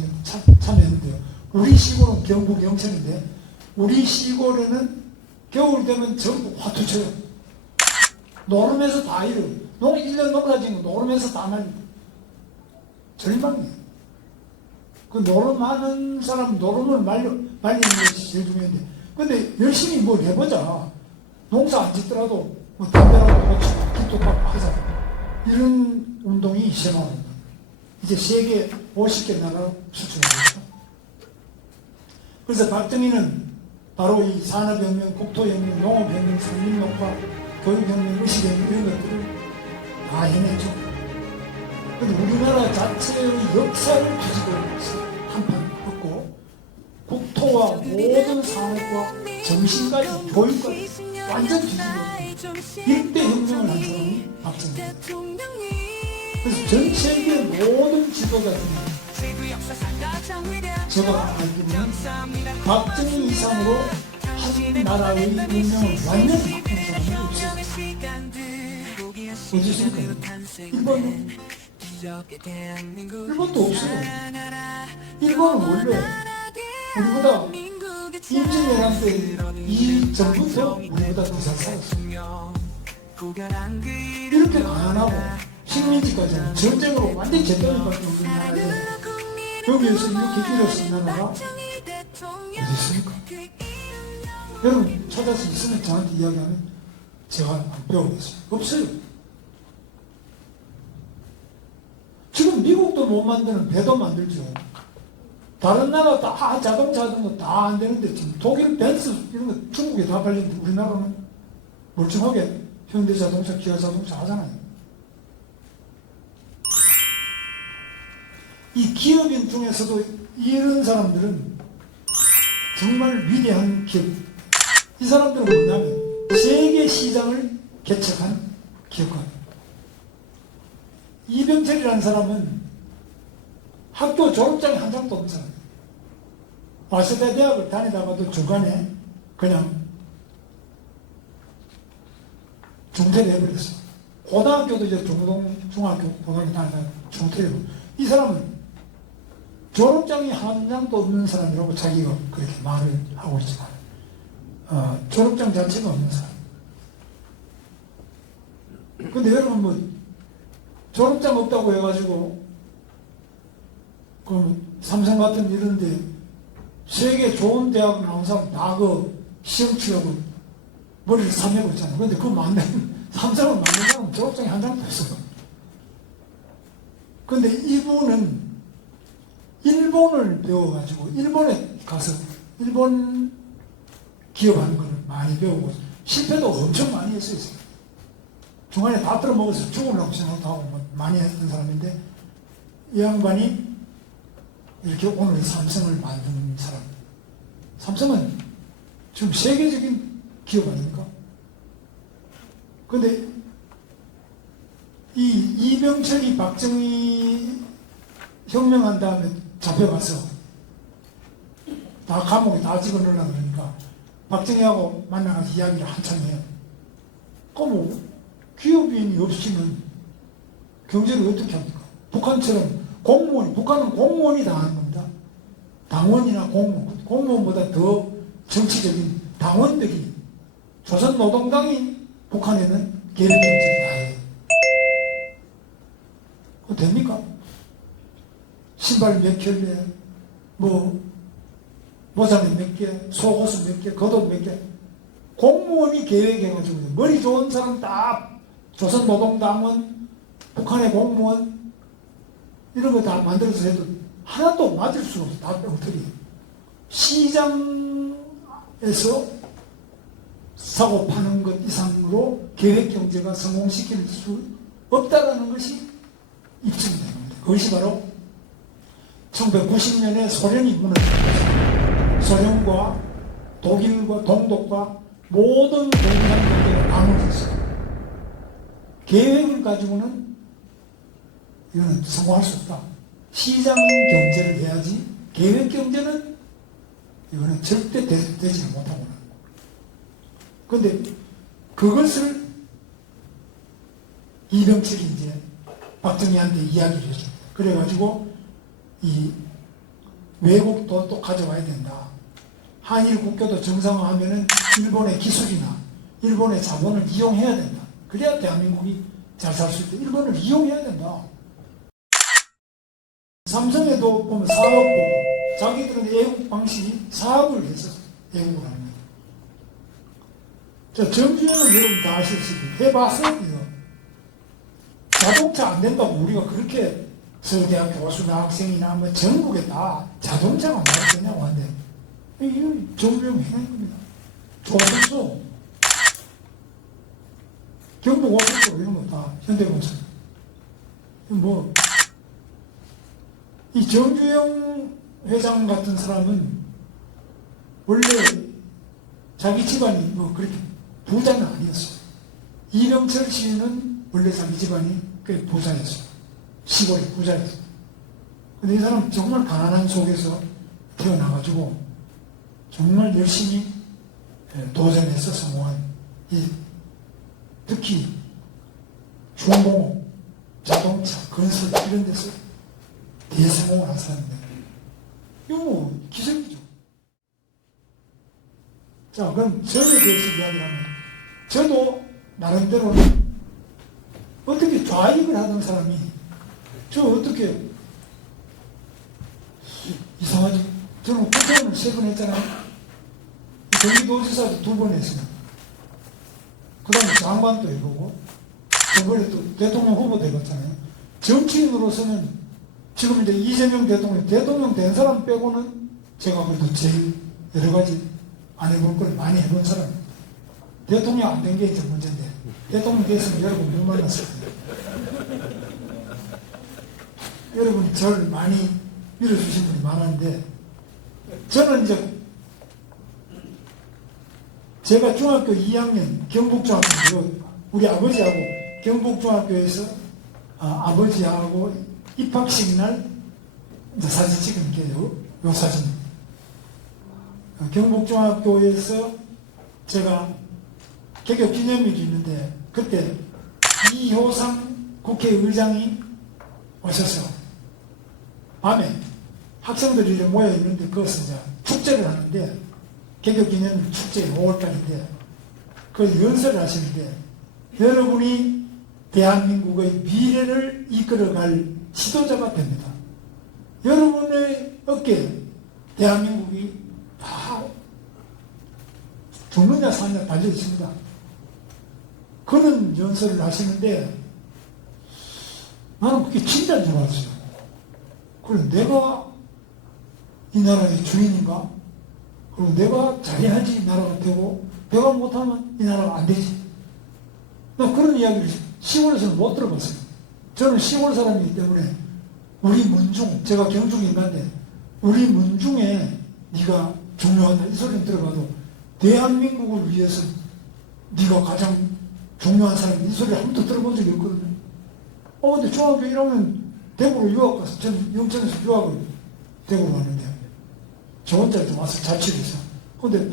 참여했는데요. 우리 시골은 경북 영천인데 우리 시골에는 겨울 되면 전부 화투 쳐요. 노름에서 다 이뤄요. 1년 농사 지은 거 노름에서 다 날려. 절망이에요. 그 노름하는 사람 노름을 말리는 것이 제일 중요한데 근데 열심히 뭘 해보자. 농사 안 짓더라도 뭐 담배라도 고치고 깃도 깎고 하자. 이런 운동이 새마을운동. 이제 세계 50개 나라로 수출하고 있죠. 그래서 박정희는 바로 이 산업혁명, 국토혁명, 농업혁명, 산림녹화, 교육혁명, 의식혁명 이런 것들을 다 해냈죠. 근데 우리나라 자체의 역사를 뒤집어 한판 엎고 국토와 모든 산업과 정신까지 교육까지 완전 뒤집어 일대 혁명을 한 사람이 박정희입니다. 그래서 전 세계 모든 지도자들이 제가 알기로는 박정희 이상으로 한 나라의 운명을 완전히 바꾼 사람이 없어요. 어디 있습니까? 일본도 없어요. 일본은 원래 우리보다 임진왜란 때 이전부터 우리보다 더 잘 살았어요. 이렇게 가난하고 식민지까지는 전쟁으로 완전히 제때를 받고 있는 나라에 여기에서 이렇게 일어선 나라가 어디 있습니까? 여러분 찾아서 있으면 저한테 이야기하면 제가 안 배우겠어요. 없어요. 못 만드는 배도 만들죠. 다른 나라 다 자동차 같은 거 다 안 되는데 지금 독일 벤츠 이런 거 중국에 다 팔리는데 우리나라는 멀쩡하게 현대자동차, 기아자동차 하잖아요. 이 기업인 중에서도 이런 사람들은 정말 위대한 기업. 이 사람들은 뭐냐면 세계 시장을 개척한 기업가. 이병철이라는 사람은 학교 졸업장이 한 장도 없는 사람이에요. 와세다 대학을 다니다가도 중간에 그냥 중퇴를 해버렸어. 고등학교도 이제 중학교, 고등학교 다니다가 중퇴를 해버렸어. 이 사람은 졸업장이 한 장도 없는 사람이라고 자기가 그렇게 말을 하고 있지만, 졸업장 자체가 없는 사람. 근데 여러분, 뭐, 졸업장 없다고 해가지고, 그럼 삼성 같은 이런데, 세계 좋은 대학 나온 사람 다 그 시험 치려고 머리를 삼매고 있잖아요. 근데 그 삼성을 만든 사람은 졸업장이 한 장도 없어. 근데 이분은 일본을 배워가지고 일본에 가서 일본 기업하는 걸 많이 배우고 실패도 엄청 많이 했어요. 중간에 다 떨어먹어서 죽으려고 생각도 하고 많이 했던 사람인데 이 양반이 이렇게 오늘 삼성을 만드는 사람. 삼성은 지금 세계적인 기업 아닙니까? 근데 이 이병철이 박정희 혁명한 다음에 잡혀가서 다 감옥에 다 집어넣으려고 그러니까 박정희하고 만나가서 이야기를 한참 해요. 그럼 기업인이 없이는 경제를 어떻게 합니까? 북한처럼 북한은 공무원이 다 하는 겁니다. 당원이나 공무원보다 더 정치적인 당원들이 조선노동당이 북한에는 계획경제를 다 해요. 그거 됩니까? 신발 몇 켤레, 모자는 몇 개, 속옷은 몇 개, 겉옷 몇 개. 공무원이 계획해가지고 머리 좋은 사람 다 조선노동당원, 북한의 공무원 이런 거 다 만들어서 해도 하나도 맞을 수 없어. 다 엉터리. 시장에서 사고 파는 것 이상으로 계획경제가 성공시킬 수 없다는 것이 입증이 되는 겁니다. 그것이 바로 1990년에 소련이 무너졌습니다. 소련과 독일과 동독과 모든 공산 경제가 나눠졌어요. 계획을 가지고는 이거는 성공할 수 없다. 시장 경제를 해야지 계획 경제는 이거는 절대 되지는 못하고. 그런데 그것을 이병철이 이제 박정희한테 이야기를 해줍니다. 그래가지고 이 외국도 또 가져와야 된다. 한일 국교도 정상화하면은 일본의 기술이나 일본의 자본을 이용해야 된다. 그래야 대한민국이 잘 살 수 있다. 일본을 이용해야 된다. 삼성에도 보면 사업부, 자기들은 애국 방식이 사업을 해서 애국을 합니다. 자, 정주행은 여러분 다 아시다시피 해봤어요, 이거. 자동차 안 된다고 우리가 그렇게 서울대학 교수나 학생이나 뭐 전국에 다 자동차가 많이 되냐고 하는데, 이거 정주행 해낸 겁니다. 조선소, 경북 오색도 이런 거 다 현대건설. 이 정주영 회장 같은 사람은 원래 자기 집안이 그렇게 부자는 아니었어요. 이병철 씨는 원래 자기 집안이 꽤 부자였어요. 시골에 부자였어요. 근데 이 사람 정말 가난한 속에서 태어나가지고 정말 열심히 도전해서 성공한 특히 중공업, 자동차, 건설 이런 데서 대성공을 한 사람입니다. 이거 기적이죠. 자, 그럼 저에 대해서 이야기를 하면 저도 나름대로는 어떻게 좌익을 하던 사람이 저 어떻게 이상하지? 저는 국회의원을 3번 했잖아요. 경기도지사도 2번 했어요. 그 다음에 장관도 해보고 저번에 또 대통령 후보도 해봤잖아요. 정치인으로서는 지금 이제 이재명 대통령 된 사람 빼고는 제가 그래도 제일 여러 가지 안 해볼 걸 많이 해본 사람. 대통령 안 된 게 이제 문제인데, 대통령 됐으면 여러분 못 만났을 거예요. 여러분 저를 많이 밀어주신 분이 많았는데, 저는 이제 제가 중학교 2학년 경북중학교, 우리 아버지하고 경북중학교에서 아버지하고 입학식 날 이제 사진 찍은 게 요 사진. 경북중학교에서 제가 개교 기념일이 있는데, 그때 이효상 국회의장이 오셔서 밤에 학생들이 이렇게 모여 있는데, 그것을 이제 축제를 하는데, 개교 기념일 축제 5월달인데, 그 연설을 하시는데, 여러분이 대한민국의 미래를 이끌어갈 지도자가 됩니다. 여러분의 어깨에 대한민국이 다 죽느냐 사느냐 달려 있습니다. 그런 연설을 하시는데, 나는 그게 진짜인 줄 알았어요. 그래, 내가 이 나라의 주인인가? 그리고 내가 잘해야지 이 나라가 되고, 내가 못하면 이 나라가 안 되지. 나 그런 이야기를 시골에서는 못 들어봤어요. 저는 시골 사람이기 때문에 우리 문중, 제가 경중인간데 우리 문중에 네가 중요하다 이 소리는 들어봐도 대한민국을 위해서 네가 가장 중요한 사람이 이 소리 한 번도 들어본 적이 없거든요. 근데 중학교 1학년 대구로 유학 가서, 저는 영천에서 유학을 대구로 왔는데 저 혼자 좀 와서 자취를 해서. 근데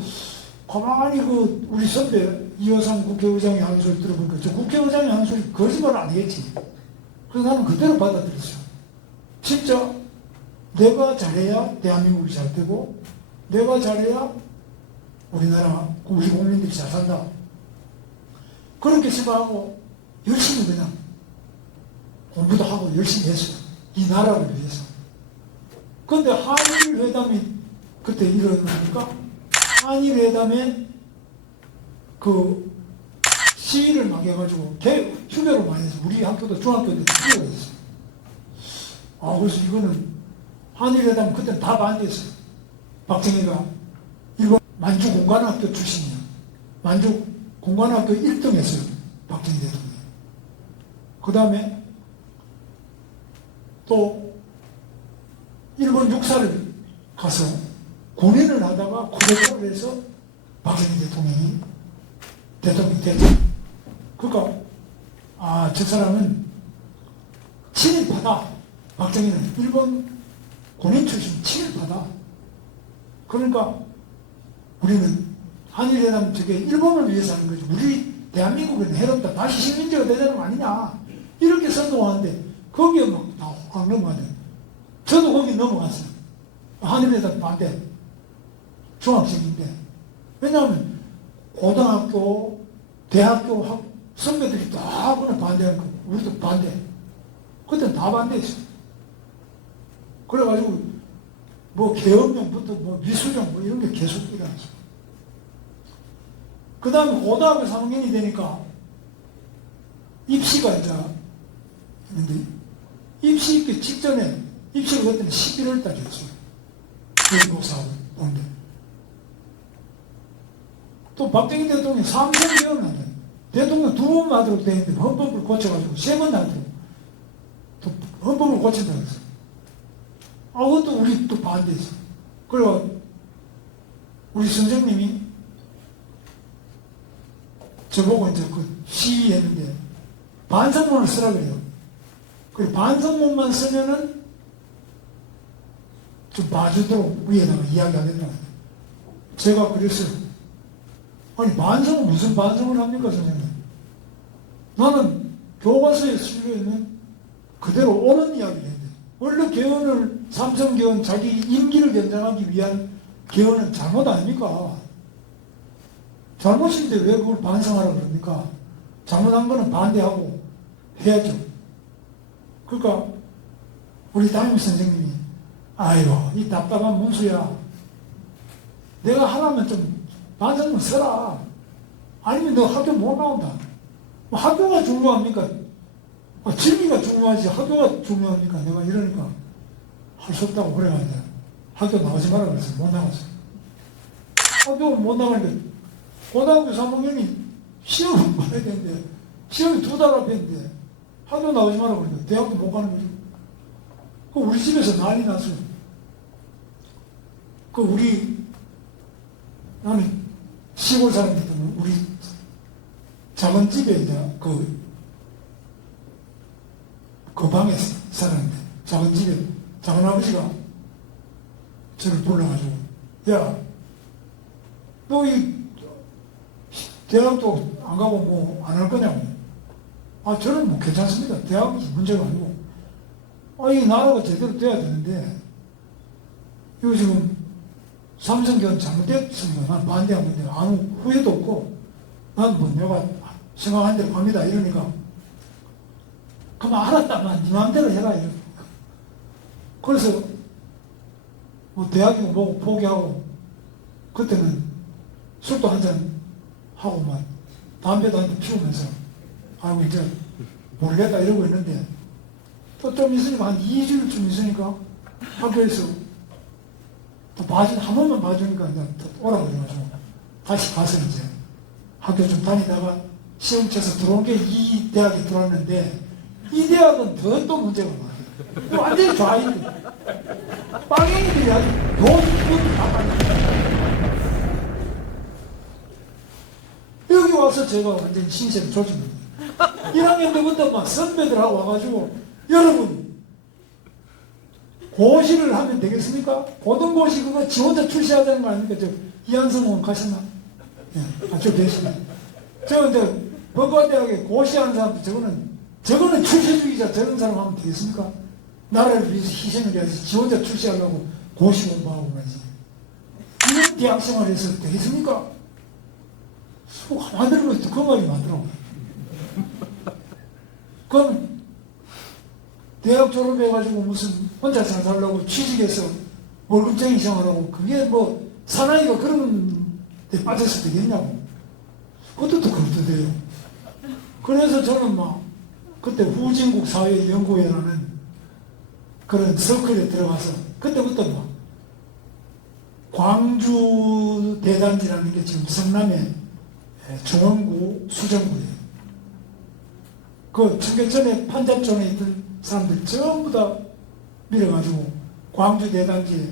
가만히 우리 선배 이호상 국회의장이 하는 소리 들어보니까 저 국회의장이 하는 소리 거짓말 아니겠지. 그래서 나는 그대로 받아들였어요. 진짜 내가 잘해야 대한민국이 잘 되고, 내가 잘해야 우리나라 우리 국민들이 잘 산다. 그렇게 생각하고 열심히 그냥 공부도 하고 열심히 했어요. 이 나라를 위해서. 그런데 한일 회담이 그때 일어나니까 한일 회담에 그 시위를 막 해가지고 휴교를 많이 해서 우리 학교도 중학교 때 휴교를 했어요. 그래서 이거는 한일 회담 그때 다 반대했어요. 박정희가 일본 만주 공관학교 출신이에요. 만주 공관학교 1등 했어요. 박정희 대통령이. 그 다음에 또 일본 육사를 가서 군인을 하다가 쿠데타를 해서 박정희 대통령이 됐죠. 그러니까 저 사람은 친일파다. 박정희는 일본 군인 출신 친일파다. 그러니까 우리는 한일회담 저게 일본을 위해서 하는 거지. 우리 대한민국은 해롭다. 다시 식민지가 되자는 거 아니냐. 이렇게 선동하는데 거기에 막 넘어가네. 저도 거기 넘어갔어요. 한일회담 반대. 중학생인데. 왜냐하면 고등학교, 대학교 선배들이 다 그냥 반대하는 거. 우리도 반대. 그때는 다 반대했어. 그래가지고 뭐 계엄령부터 뭐 미수령 뭐 이런 게 계속 일어났어. 그 다음에 고등학교 3학년이 되니까 입시가 이제 있는데, 입시 있기 직전에 입시를 그때는 11월 달이었어요. 교육사업을 보는데. 또 박정희 대통령이 3선 개헌을 한다. 대통령 2번 하도록 되어 있는데 헌법을 고쳐가지고 3번 하도록 또 헌법을 고친다고 했어요. 그것도 우리 또 반대했어. 그리고 우리 선생님이 저보고 이제 시위했는데 반성문을 쓰라 그래요. 그 반성문만 쓰면은 좀 봐주도록 위에다가 이야기하겠다. 제가 그랬어요. 아니 반성은 무슨 반성을 합니까 선생님? 나는 교과서에 실려있는 그대로 옳은 이야기를 했는데, 원래 개헌을 삼성개헌 자기 임기를 연장하기 위한 개헌은 잘못 아닙니까? 잘못인데 왜 그걸 반성하라고 그럽니까? 잘못한 거는 반대하고 해야죠. 그러니까 우리 담임 선생님이 아이고 이 답답한 문수야, 내가 하라면 좀 반성문 써라. 아니면 너 학교 못 나온다. 뭐 학교가 중요합니까? 진리가 중요하지 학교가 중요합니까? 내가 이러니까 할 수 없다고 그래가지고 학교 나가지 말라 그래서 못 나갔어요. 학교 못 나가니까 고등학교 3학년이 시험을 봐야 되는데 시험이 2달 앞에 있는데 학교 나가지 말라 그러니까 대학도 못 가는 거죠. 그 우리 집에서 난리 났어요. 그 나는 시골 사람이기 때문에 우리 작은 집에 이제 그 방에 살았는데 작은 집에 작은 아버지가 저를 불러가지고 야, 너 이 대학도 안 가고 뭐 안 할 거냐고. 아, 저는 뭐 괜찮습니다. 대학이 문제가 아니고. 아, 이 나라가 제대로 돼야 되는데 이거 지금 삼성견 잘못됐으니까 난 반대하고 있는데 아무 후회도 없고 난 뭐 내가 생각한 대로 갑니다 이러니까 그만 알았다만 네 마음대로 해라 이러니까. 그래서 뭐 대학이고 뭐고 포기하고 그때는 술도 한잔 하고 막 담배도 한잔 피우면서 아이고 이제 모르겠다 이러고 있는데 또 좀 있으니까 한 2주쯤 있으니까 학교에서 또 한 번만 봐주니까 이제 오라고 그래가지고 다시 가서 이제 학교 좀 다니다가 시험 쳐서 들어온 게 이 대학에 들어왔는데 이 대학은 더 또 문제가 많아요. 완전히 좌익 빵행이들이 아주 돈도 다 빠져. 여기 와서 제가 완전히 신세를 조집니다. 1학년 때부터 막 선배들하고 와가지고 여러분 고시를 하면 되겠습니까? 고등고시 그거 지 혼자 출시하자는 거 아닙니까? 저 이한성 의원 가셨나? 예, 저 계시네. 저 이제 법과대학에 고시하는 사람들 저거는 출세주의자 저런 사람 하면 되겠습니까? 나라를 위해서 희생을 해야지 지 혼자 출시하려고 고시 공부하고 그러지. 이런 대학생활에서 되겠습니까? 속 가만 들고 있어. 그 말이 많더라고요. 그럼 대학 졸업해가지고 무슨 혼자 잘 살려고 취직해서 월급쟁이 생활하고 그게 뭐 사나이가 그런 데 빠져서 되겠냐고. 그것도 또 그렇던데요. 그래서 저는 막 그때 후진국 사회연구회라는 그런 서클에 들어가서 그때부터 막 광주 대단지라는 게 지금 성남의 중원구 수정구예요. 그 청계천에 판잣촌에 있던 사람들 전부 다 밀어가지고 광주 대단지에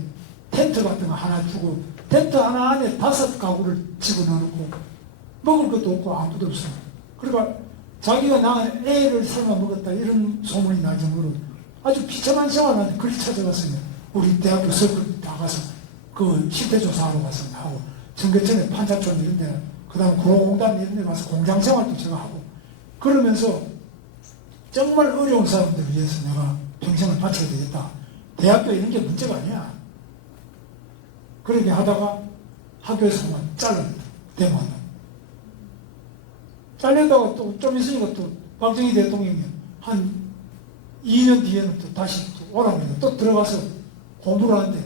텐트 같은 거 하나 주고 텐트 하나 안에 5가구를 집어넣고 먹을 것도 없고 아무도 없어. 그러니까 자기가 나 애를 삶아 먹었다 이런 소문이 날 정도로 아주 비참한 생활을 그리 찾아갔어요. 우리 대학교 서울 다 가서 그 실태조사하러 가서 하고 청계천에 판잣촌 이런 데 그 다음 구로공단 이런 데 가서 공장 생활도 제가 하고 그러면서 정말 어려운 사람들을 위해서 내가 평생을 바쳐야 되겠다. 대학교 이런 게 문제가 아니야. 그렇게 하다가 학교에서 잘릅니다. 대모하다. 잘려다가 또 좀 있으니까 또 박정희 대통령이 한 2년 뒤에는 또 다시 또 오라고 해서 또 들어가서 공부를 하는데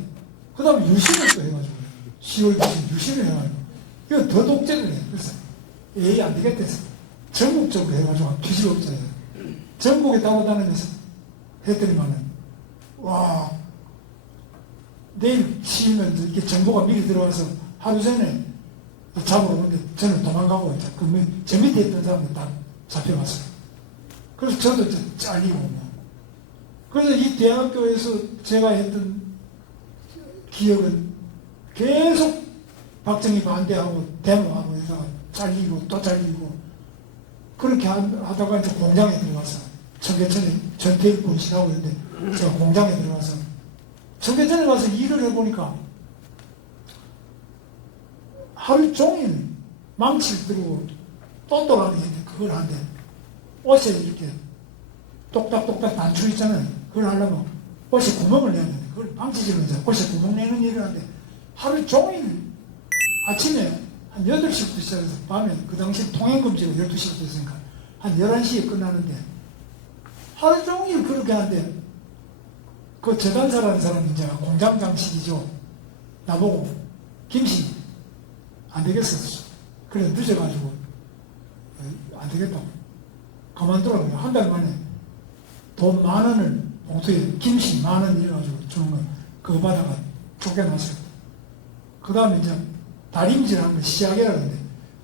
그 다음에 유신을 또 해가지고 10월 무슨 유신을 해가지고 이거 더 독재를 해. 그래서 에이 안 되겠다 해서 전국적으로 해가지고 뒤집어 엎잖아요. 전국에 따라다니면서 했더니만은 와 내일 치면 이렇게 정보가 미리 들어와서 하루 전에 잡으러 오는데 저는 도망가고 있죠. 저 밑에 있던 사람들 다 잡혀갔어요. 그래서 저도 잘리고 뭐. 그래서 이 대학교에서 제가 했던 기억은 계속 박정희 반대하고 데모하고 해서 잘리고 또 잘리고 그렇게 하다가 이제 공장에 들어가서 청계천에 전태일 분실하고 있는데 제가 공장에 들어가서 청계천에 가서 일을 해보니까 하루 종일 망치를 들고 똘똘하게 했는데 그걸 하는데 옷에 이렇게 똑딱똑딱 단추 있잖아요. 그걸 하려면 옷에 구멍을 내야 되는데 그걸 망치질러서 옷에 구멍 내는 일을 하는데 하루 종일 아침에 한 8시부터 시작해서 밤에 그 당시 통행금지가 12시부터 있으니까 한 11시에 끝나는데 하루 종일 그렇게 하는데 그 저단사라는 사람이 이제 공장 장식이죠. 나보고 김씨 안 되겠어. 그래 늦어가지고 안 되겠다고 그만두라고요. 한 달 만에 돈 10,000원을 봉투에 김치 10,000원 이래가지고 주는 거 그거 받아가 쫓겨났어요. 그 다음에 이제 다림질하는 거 시작해야 하는데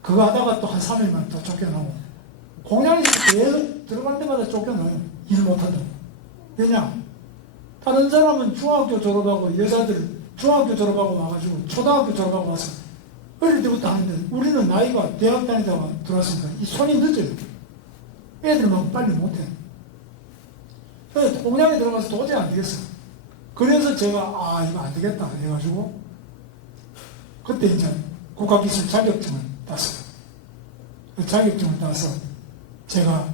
그거 하다가 또 한 3일만 또 쫓겨나고 공장에서 계속 들어갈 때마다 쫓겨나요. 일 못하다고. 왜냐? 다른 사람은 중학교 졸업하고 여자들 중학교 졸업하고 와가지고 초등학교 졸업하고 와서 어릴 때부터 하는데 우리는 나이가 대학 다니다가 들어왔으니까 이 손이 늦어요. 애들만 빨리 못해. 그래서 공장에 들어가서 도저히 안 되겠어. 그래서 제가 이거 안 되겠다 해가지고 그때 이제 국가기술 자격증을 땄어요. 그 자격증을 따서 제가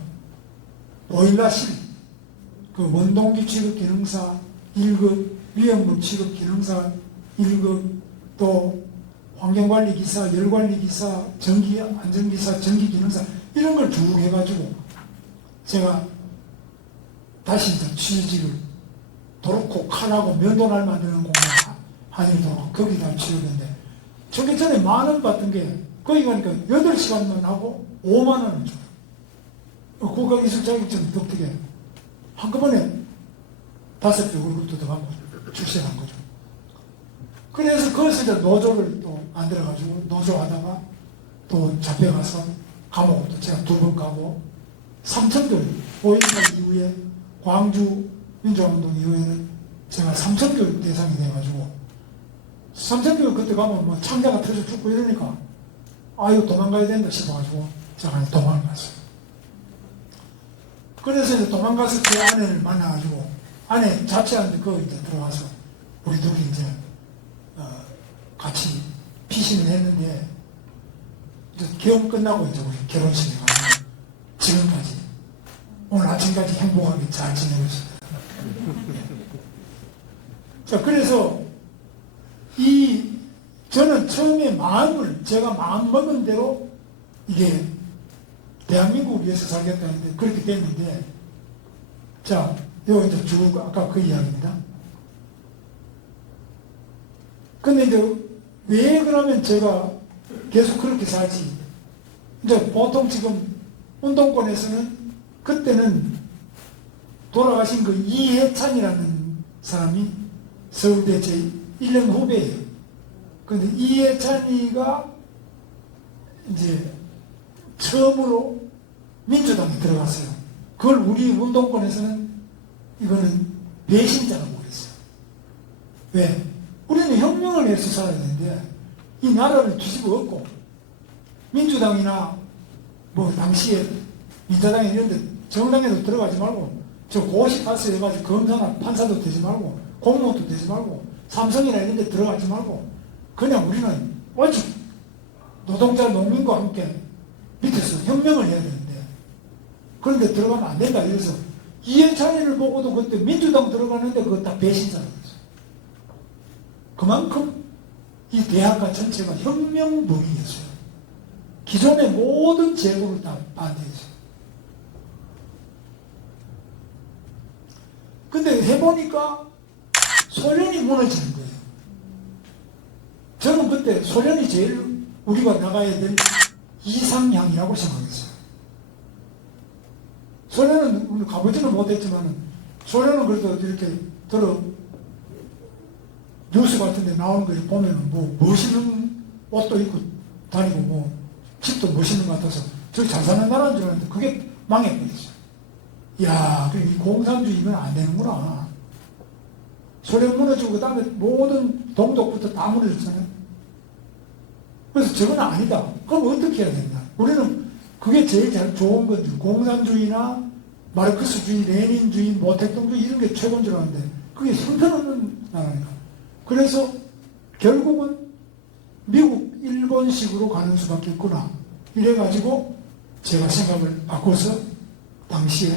보일러실, 그 원동기 취급 기능사 1급, 위험물 취급 기능사 1급, 또 환경관리 기사, 열관리 기사, 전기 안전기사, 전기 기능사 이런 걸 쭉 해가지고 제가 다시 이제 취직을 도로코 칼하고 면도날 만드는 공장 한일도로 거기다 취업했는데 저기 전에 10,000원 받던 게 거기 가니까 8시간만 하고 50,000원을 줘요. 국가기술 자격증 덕택에 한꺼번에 5배 월급도 더 받고 출세한 거죠. 그래서 거기서 이제 노조를 또 만들어가지고 노조하다가 또 잡혀가서 감옥도 제가 2번 가고 3,000개월 5.18 이후에 광주 민주화운동 이후에는 제가 3,000개월 대상이 돼가지고 3,000개월 그때 가면 뭐 창자가 터져 죽고 이러니까 이거 도망가야 된다 싶어가지고 제가 도망갔어요. 그래서 이제 도망가서 제 아내를 만나가지고 아내 자취하는데 거기 이제 들어와서 우리 둘이 이제 같이 피신을 했는데 이제 개업 끝나고 이제 우리 결혼식에 가서 지금까지 오늘 아침까지 행복하게 잘 지내고 있습니다. 자, 그래서 저는 처음에 제가 마음 먹은 대로 이게 대한민국을 위해서 살겠다 했는데 그렇게 됐는데 자, 요 이제 쭉 아까 그 이야기입니다. 근데 이제 왜 그러면 제가 계속 그렇게 살지? 이제 보통 지금 운동권에서는 그때는 돌아가신 그 이해찬이라는 사람이 서울대 제 1년 후배예요. 근데 이해찬이가 이제 처음으로 민주당에 들어갔어요. 그걸 우리 운동권에서는 이거는 배신자라고 그랬어요. 왜? 우리는 혁명을 해서 살아야 되는데 이 나라를 뒤집어 엎고 민주당이나 뭐 당시에 민자당에 이런데 정당에도 들어가지 말고 저 고시 파스 해가지고 검사나 판사도 되지 말고 공무원도 되지 말고 삼성이나 이런 데 들어가지 말고 그냥 우리는 오직 노동자 농민과 함께 밑에서 혁명을 해야 되는데 그런데 들어가면 안 된다 이래서 이해찬이를 보고도 그때 민주당 들어가는데 그거 다 배신자라고 했어요. 그만큼 이 대학가 전체가 혁명범이었어요. 기존의 모든 제도를 다 반대했어요. 근데 해보니까 소련이 무너지는 거예요. 저는 그때 소련이 제일 우리가 나가야 될 이상향이라고 생각했어요. 소련은 우리 가보지는 못했지만 소련은 그래도 이렇게 뉴스 같은 데 나오는 거 보면은 뭐 멋있는 옷도 입고 다니고 뭐 집도 멋있는 것 같아서 저기 잘 사는 나라인 줄 알았는데 그게 망해버렸어요. 이야, 이 공산주의면 안 되는구나. 소련 무너지고 그 다음에 모든 동독부터 다 무너졌잖아요. 그래서 저건 아니다. 그럼 어떻게 해야 된다? 우리는 그게 제일 좋은 건지 공산주의나 마르크스주의, 레닌주의, 모택동주의 이런 게 최고인 줄 알았는데 그게 형편없는 나라니까. 그래서 결국은 미국, 일본식으로 가는 수밖에 없구나. 이래가지고 제가 생각을 바꿔서 당시에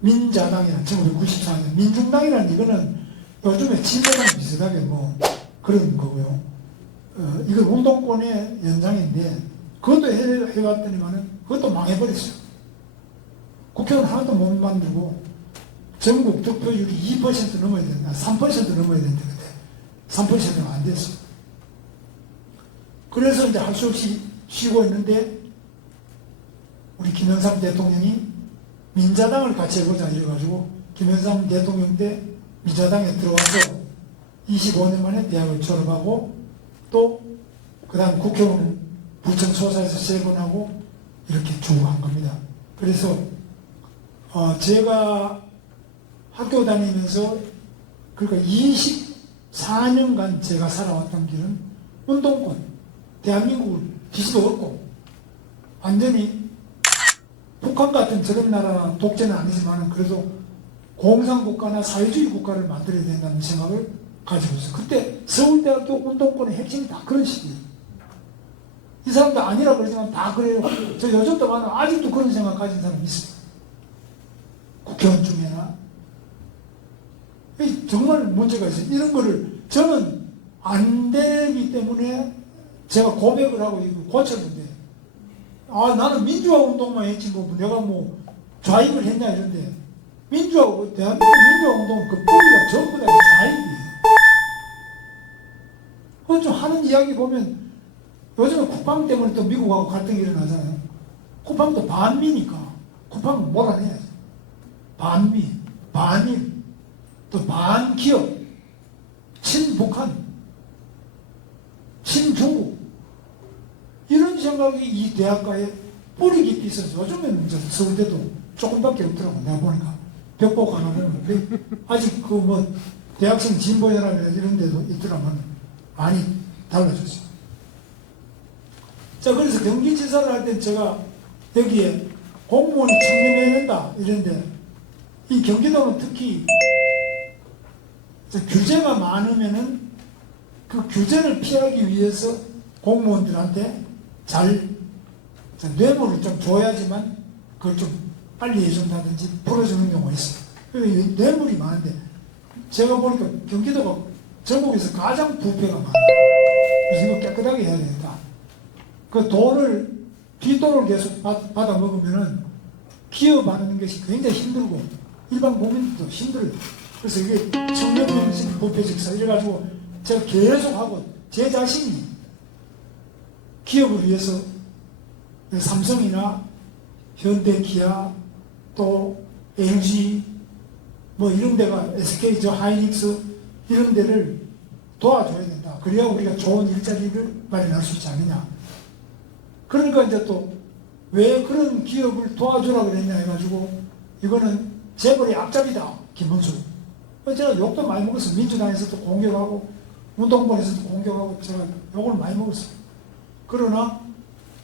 민자당이라는 1994년 민중당이라는 이거는 요즘에 진보당 비슷하게 뭐 그런 거고요. 이건 운동권의 연장인데 그것도 해봤더니만은 그것도 망해버렸어요. 국회의원 하나도 못 만들고 전국 득표율이 2% 넘어야 된다. 3% 넘어야 된다. 그때 3%가 안 됐어요. 그래서 이제 할 수 없이 쉬고 있는데 우리 김영삼 대통령이 민자당을 같이 해보자 이래가지고 김영삼 대통령 때 민자당에 들어와서 25년 만에 대학을 졸업하고 또 그 다음 국회의원 부천 소사에서 3번 하고 이렇게 쭉 한 겁니다. 그래서 제가 학교 다니면서 그러니까 24년간 제가 살아왔던 길은 운동권, 대한민국을 뒤집어 엎고 완전히 북한 같은 저런 나라 독재는 아니지만 그래도 공산국가나 사회주의 국가를 만들어야 된다는 생각을 가지고 있어요. 그때 서울대학교 운동권의 핵심이 다 그런 식이에요. 이 사람도 아니라 그러지만 다 그래요. 저 요즘도 많아. 아직도 그런 생각 가진 사람이 있어요. 국회의원 중에나. 정말 문제가 있어요. 이런 거를 저는 안 되기 때문에 제가 고백을 하고 이거 고쳤는데, 나는 민주화 운동만 했지 뭐 내가 뭐 좌익을 했냐 이런데, 대한민국 민주화 운동은 그 뿌리가 전부 다 좌익이에요. 그건 좀 하는 이야기 보면 요즘에 쿠팡 때문에 또 미국하고 갈등이 일어나잖아요. 쿠팡도 반미니까 쿠팡은 몰아내야죠. 반미, 반일, 또 반기업, 친북한, 친중국 이런 생각이 이 대학가에 뿌리 깊이 있어서 요즘에는 이제 서울대도 조금밖에 없더라고. 내가 보니까 벽보고 하나 보면 아직 그 뭐 대학생 진보연합이나 이런 데도 있더라면 많이 달라졌어요. 자, 그래서 경기지사를 할 때 제가 여기에 공무원이 청렴해야 된다 이랬는데, 이 경기도는 특히 규제가 많으면은 그 규제를 피하기 위해서 공무원들한테 뇌물을 좀 줘야지만 그걸 좀 빨리 해준다든지 풀어주는 경우가 있어요. 그래서 뇌물이 많은데 제가 보니까 경기도가 전국에서 가장 부패가 많아요. 그래서 이거 깨끗하게 해야 되겠다. 그 돈을 뒷돈을 계속 받아 먹으면은 기업하는 것이 굉장히 힘들고 일반 국민들도 힘들어요. 그래서 이게 청렴정신 부패직사 이래가지고 제가 계속 하고 제 자신이 기업을 위해서 삼성이나 현대, 기아, 또 LG 뭐 이런 데가 SK, 하이닉스 이런 데를 도와줘야 된다. 그래야 우리가 좋은 일자리를 마련할 수 있지 않느냐. 그러니까 이제 또 왜 그런 기업을 도와주라 그랬냐 해가지고 이거는 재벌의 앞잡이다. 김문수. 제가 욕도 많이 먹었어요. 민주당에서도 공격하고 운동본에서도 공격하고 제가 욕을 많이 먹었어요. 그러나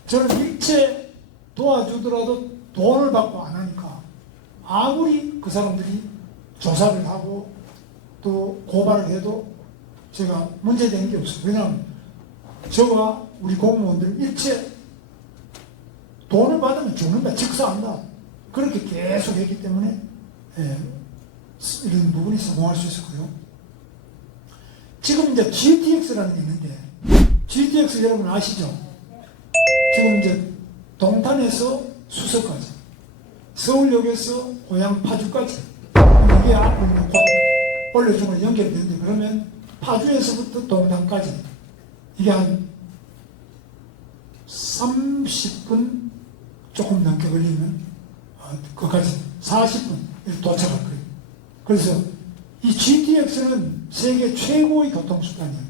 저는 일체 도와주더라도 돈을 받고 안 하니까 아무리 그 사람들이 조사를 하고 또 고발을 해도 제가 문제되는 게 없어요. 왜냐하면 저와 우리 공무원들 일체 돈을 받으면 죽는다, 직사한다. 그렇게 계속 했기 때문에 이런 부분이 성공할 수 있었고요. 지금 이제 GTX라는 게 있는데 GTX 여러분 아시죠? 지금 이제 동탄에서 수서까지, 서울역에서 고향 파주까지 이게 앞으로 곧 원래중으로 연결되는데 그러면 파주에서부터 동탄까지 이게 한 30분 조금 넘게 걸리면 거기까지 40분 도착할 거예요. 그래서 이 GTX는 세계 최고의 교통수단이에요.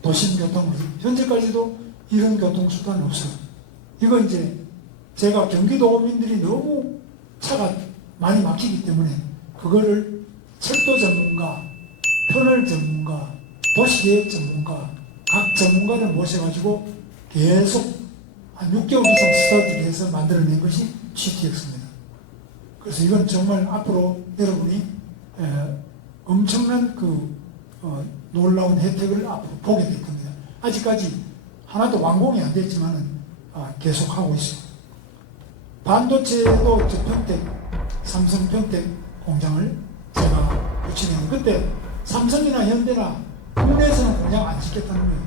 도심교통으로. 현재까지도 이런 교통수단은 없어요. 이거 이제 제가 경기도민들이 너무 차가 많이 막히기 때문에 그거를 철도 전문가, 터널 전문가, 도시계획 전문가, 각 전문가를 모셔가지고 계속 한 6개월 이상 스터디를 해서 만들어낸 것이 GTX입니다. 그래서 이건 정말 앞으로 여러분이 엄청난 놀라운 혜택을 앞으로 보게 될 겁니다. 아직까지 하나도 완공이 안 됐지만은 계속 하고 있습니다. 반도체도 저 평택, 삼성 평택 공장을 제가 유치했는데 그때 삼성이나 현대나 국내에서는 공장 안 짓겠다는 거예요.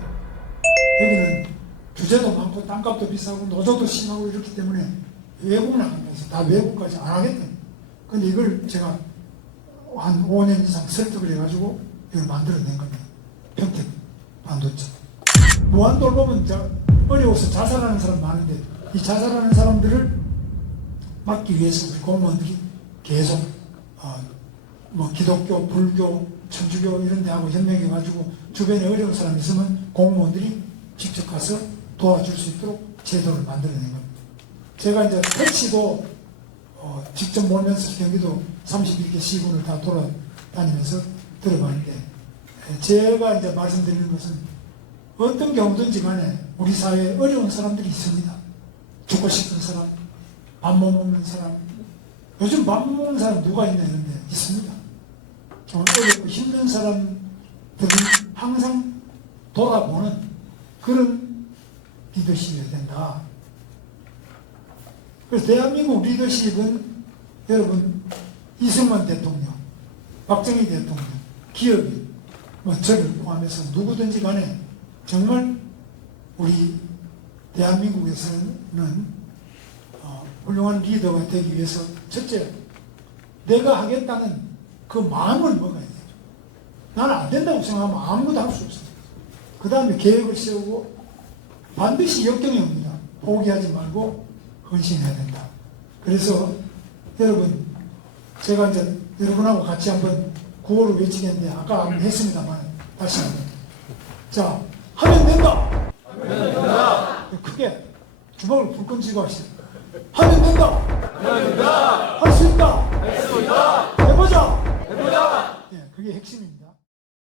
여기는 규제도 많고 땅값도 비싸고 노조도 심하고 이렇기 때문에 외국 나간다 해서 다 외국까지 안 하겠다. 근데 이걸 제가 한 5년 이상 설득을 해가지고 이걸 만들어낸 겁니다. 평택 반도체. 무한도를 보면 어려워서 자살하는 사람 많은데 이 자살하는 사람들을 막기 위해서 우리 공무원들이 계속 뭐 기독교, 불교, 천주교 이런 데하고 연맹해가지고 주변에 어려운 사람이 있으면 공무원들이 직접 가서 도와줄 수 있도록 제도를 만들어낸 겁니다. 제가 이제 택시도 직접 몰면서 경기도 31개 시군을 다 돌아다니면서 들어봤는데, 제가 이제 말씀드리는 것은 어떤 경우든지 간에 우리 사회에 어려운 사람들이 있습니다. 죽고 싶은 사람, 밥 못 먹는 사람, 요즘 밥 못 먹는 사람 누가 있나 이런데 있습니다. 정말 어렵고 힘든 사람들은 항상 돌아보는 그런 리더십이 된다. 그래서 대한민국 리더십은 여러분 이승만 대통령, 박정희 대통령, 기업인, 뭐 저를 포함해서 누구든지 간에 정말 우리 대한민국에서는 훌륭한 리더가 되기 위해서 첫째, 내가 하겠다는 그 마음을 먹어야 돼요. 나는 안 된다고 생각하면 아무것도 할 수 없어요. 그 다음에 계획을 세우고 반드시 역경이 옵니다. 포기하지 말고 헌신해야 된다. 그래서 여러분, 제가 이제 여러분하고 같이 한번 구호를 외치겠는데 아까 한번 했습니다만 다시 한번. 자, 하면 된다. 하면 된다. 크게 주먹을 불끈 쥐고 하시죠. 하면 된다. 하면 된다. 할 수 있다. 할 수 있다. 해보자. 해보자. 예, 그게 핵심입니다.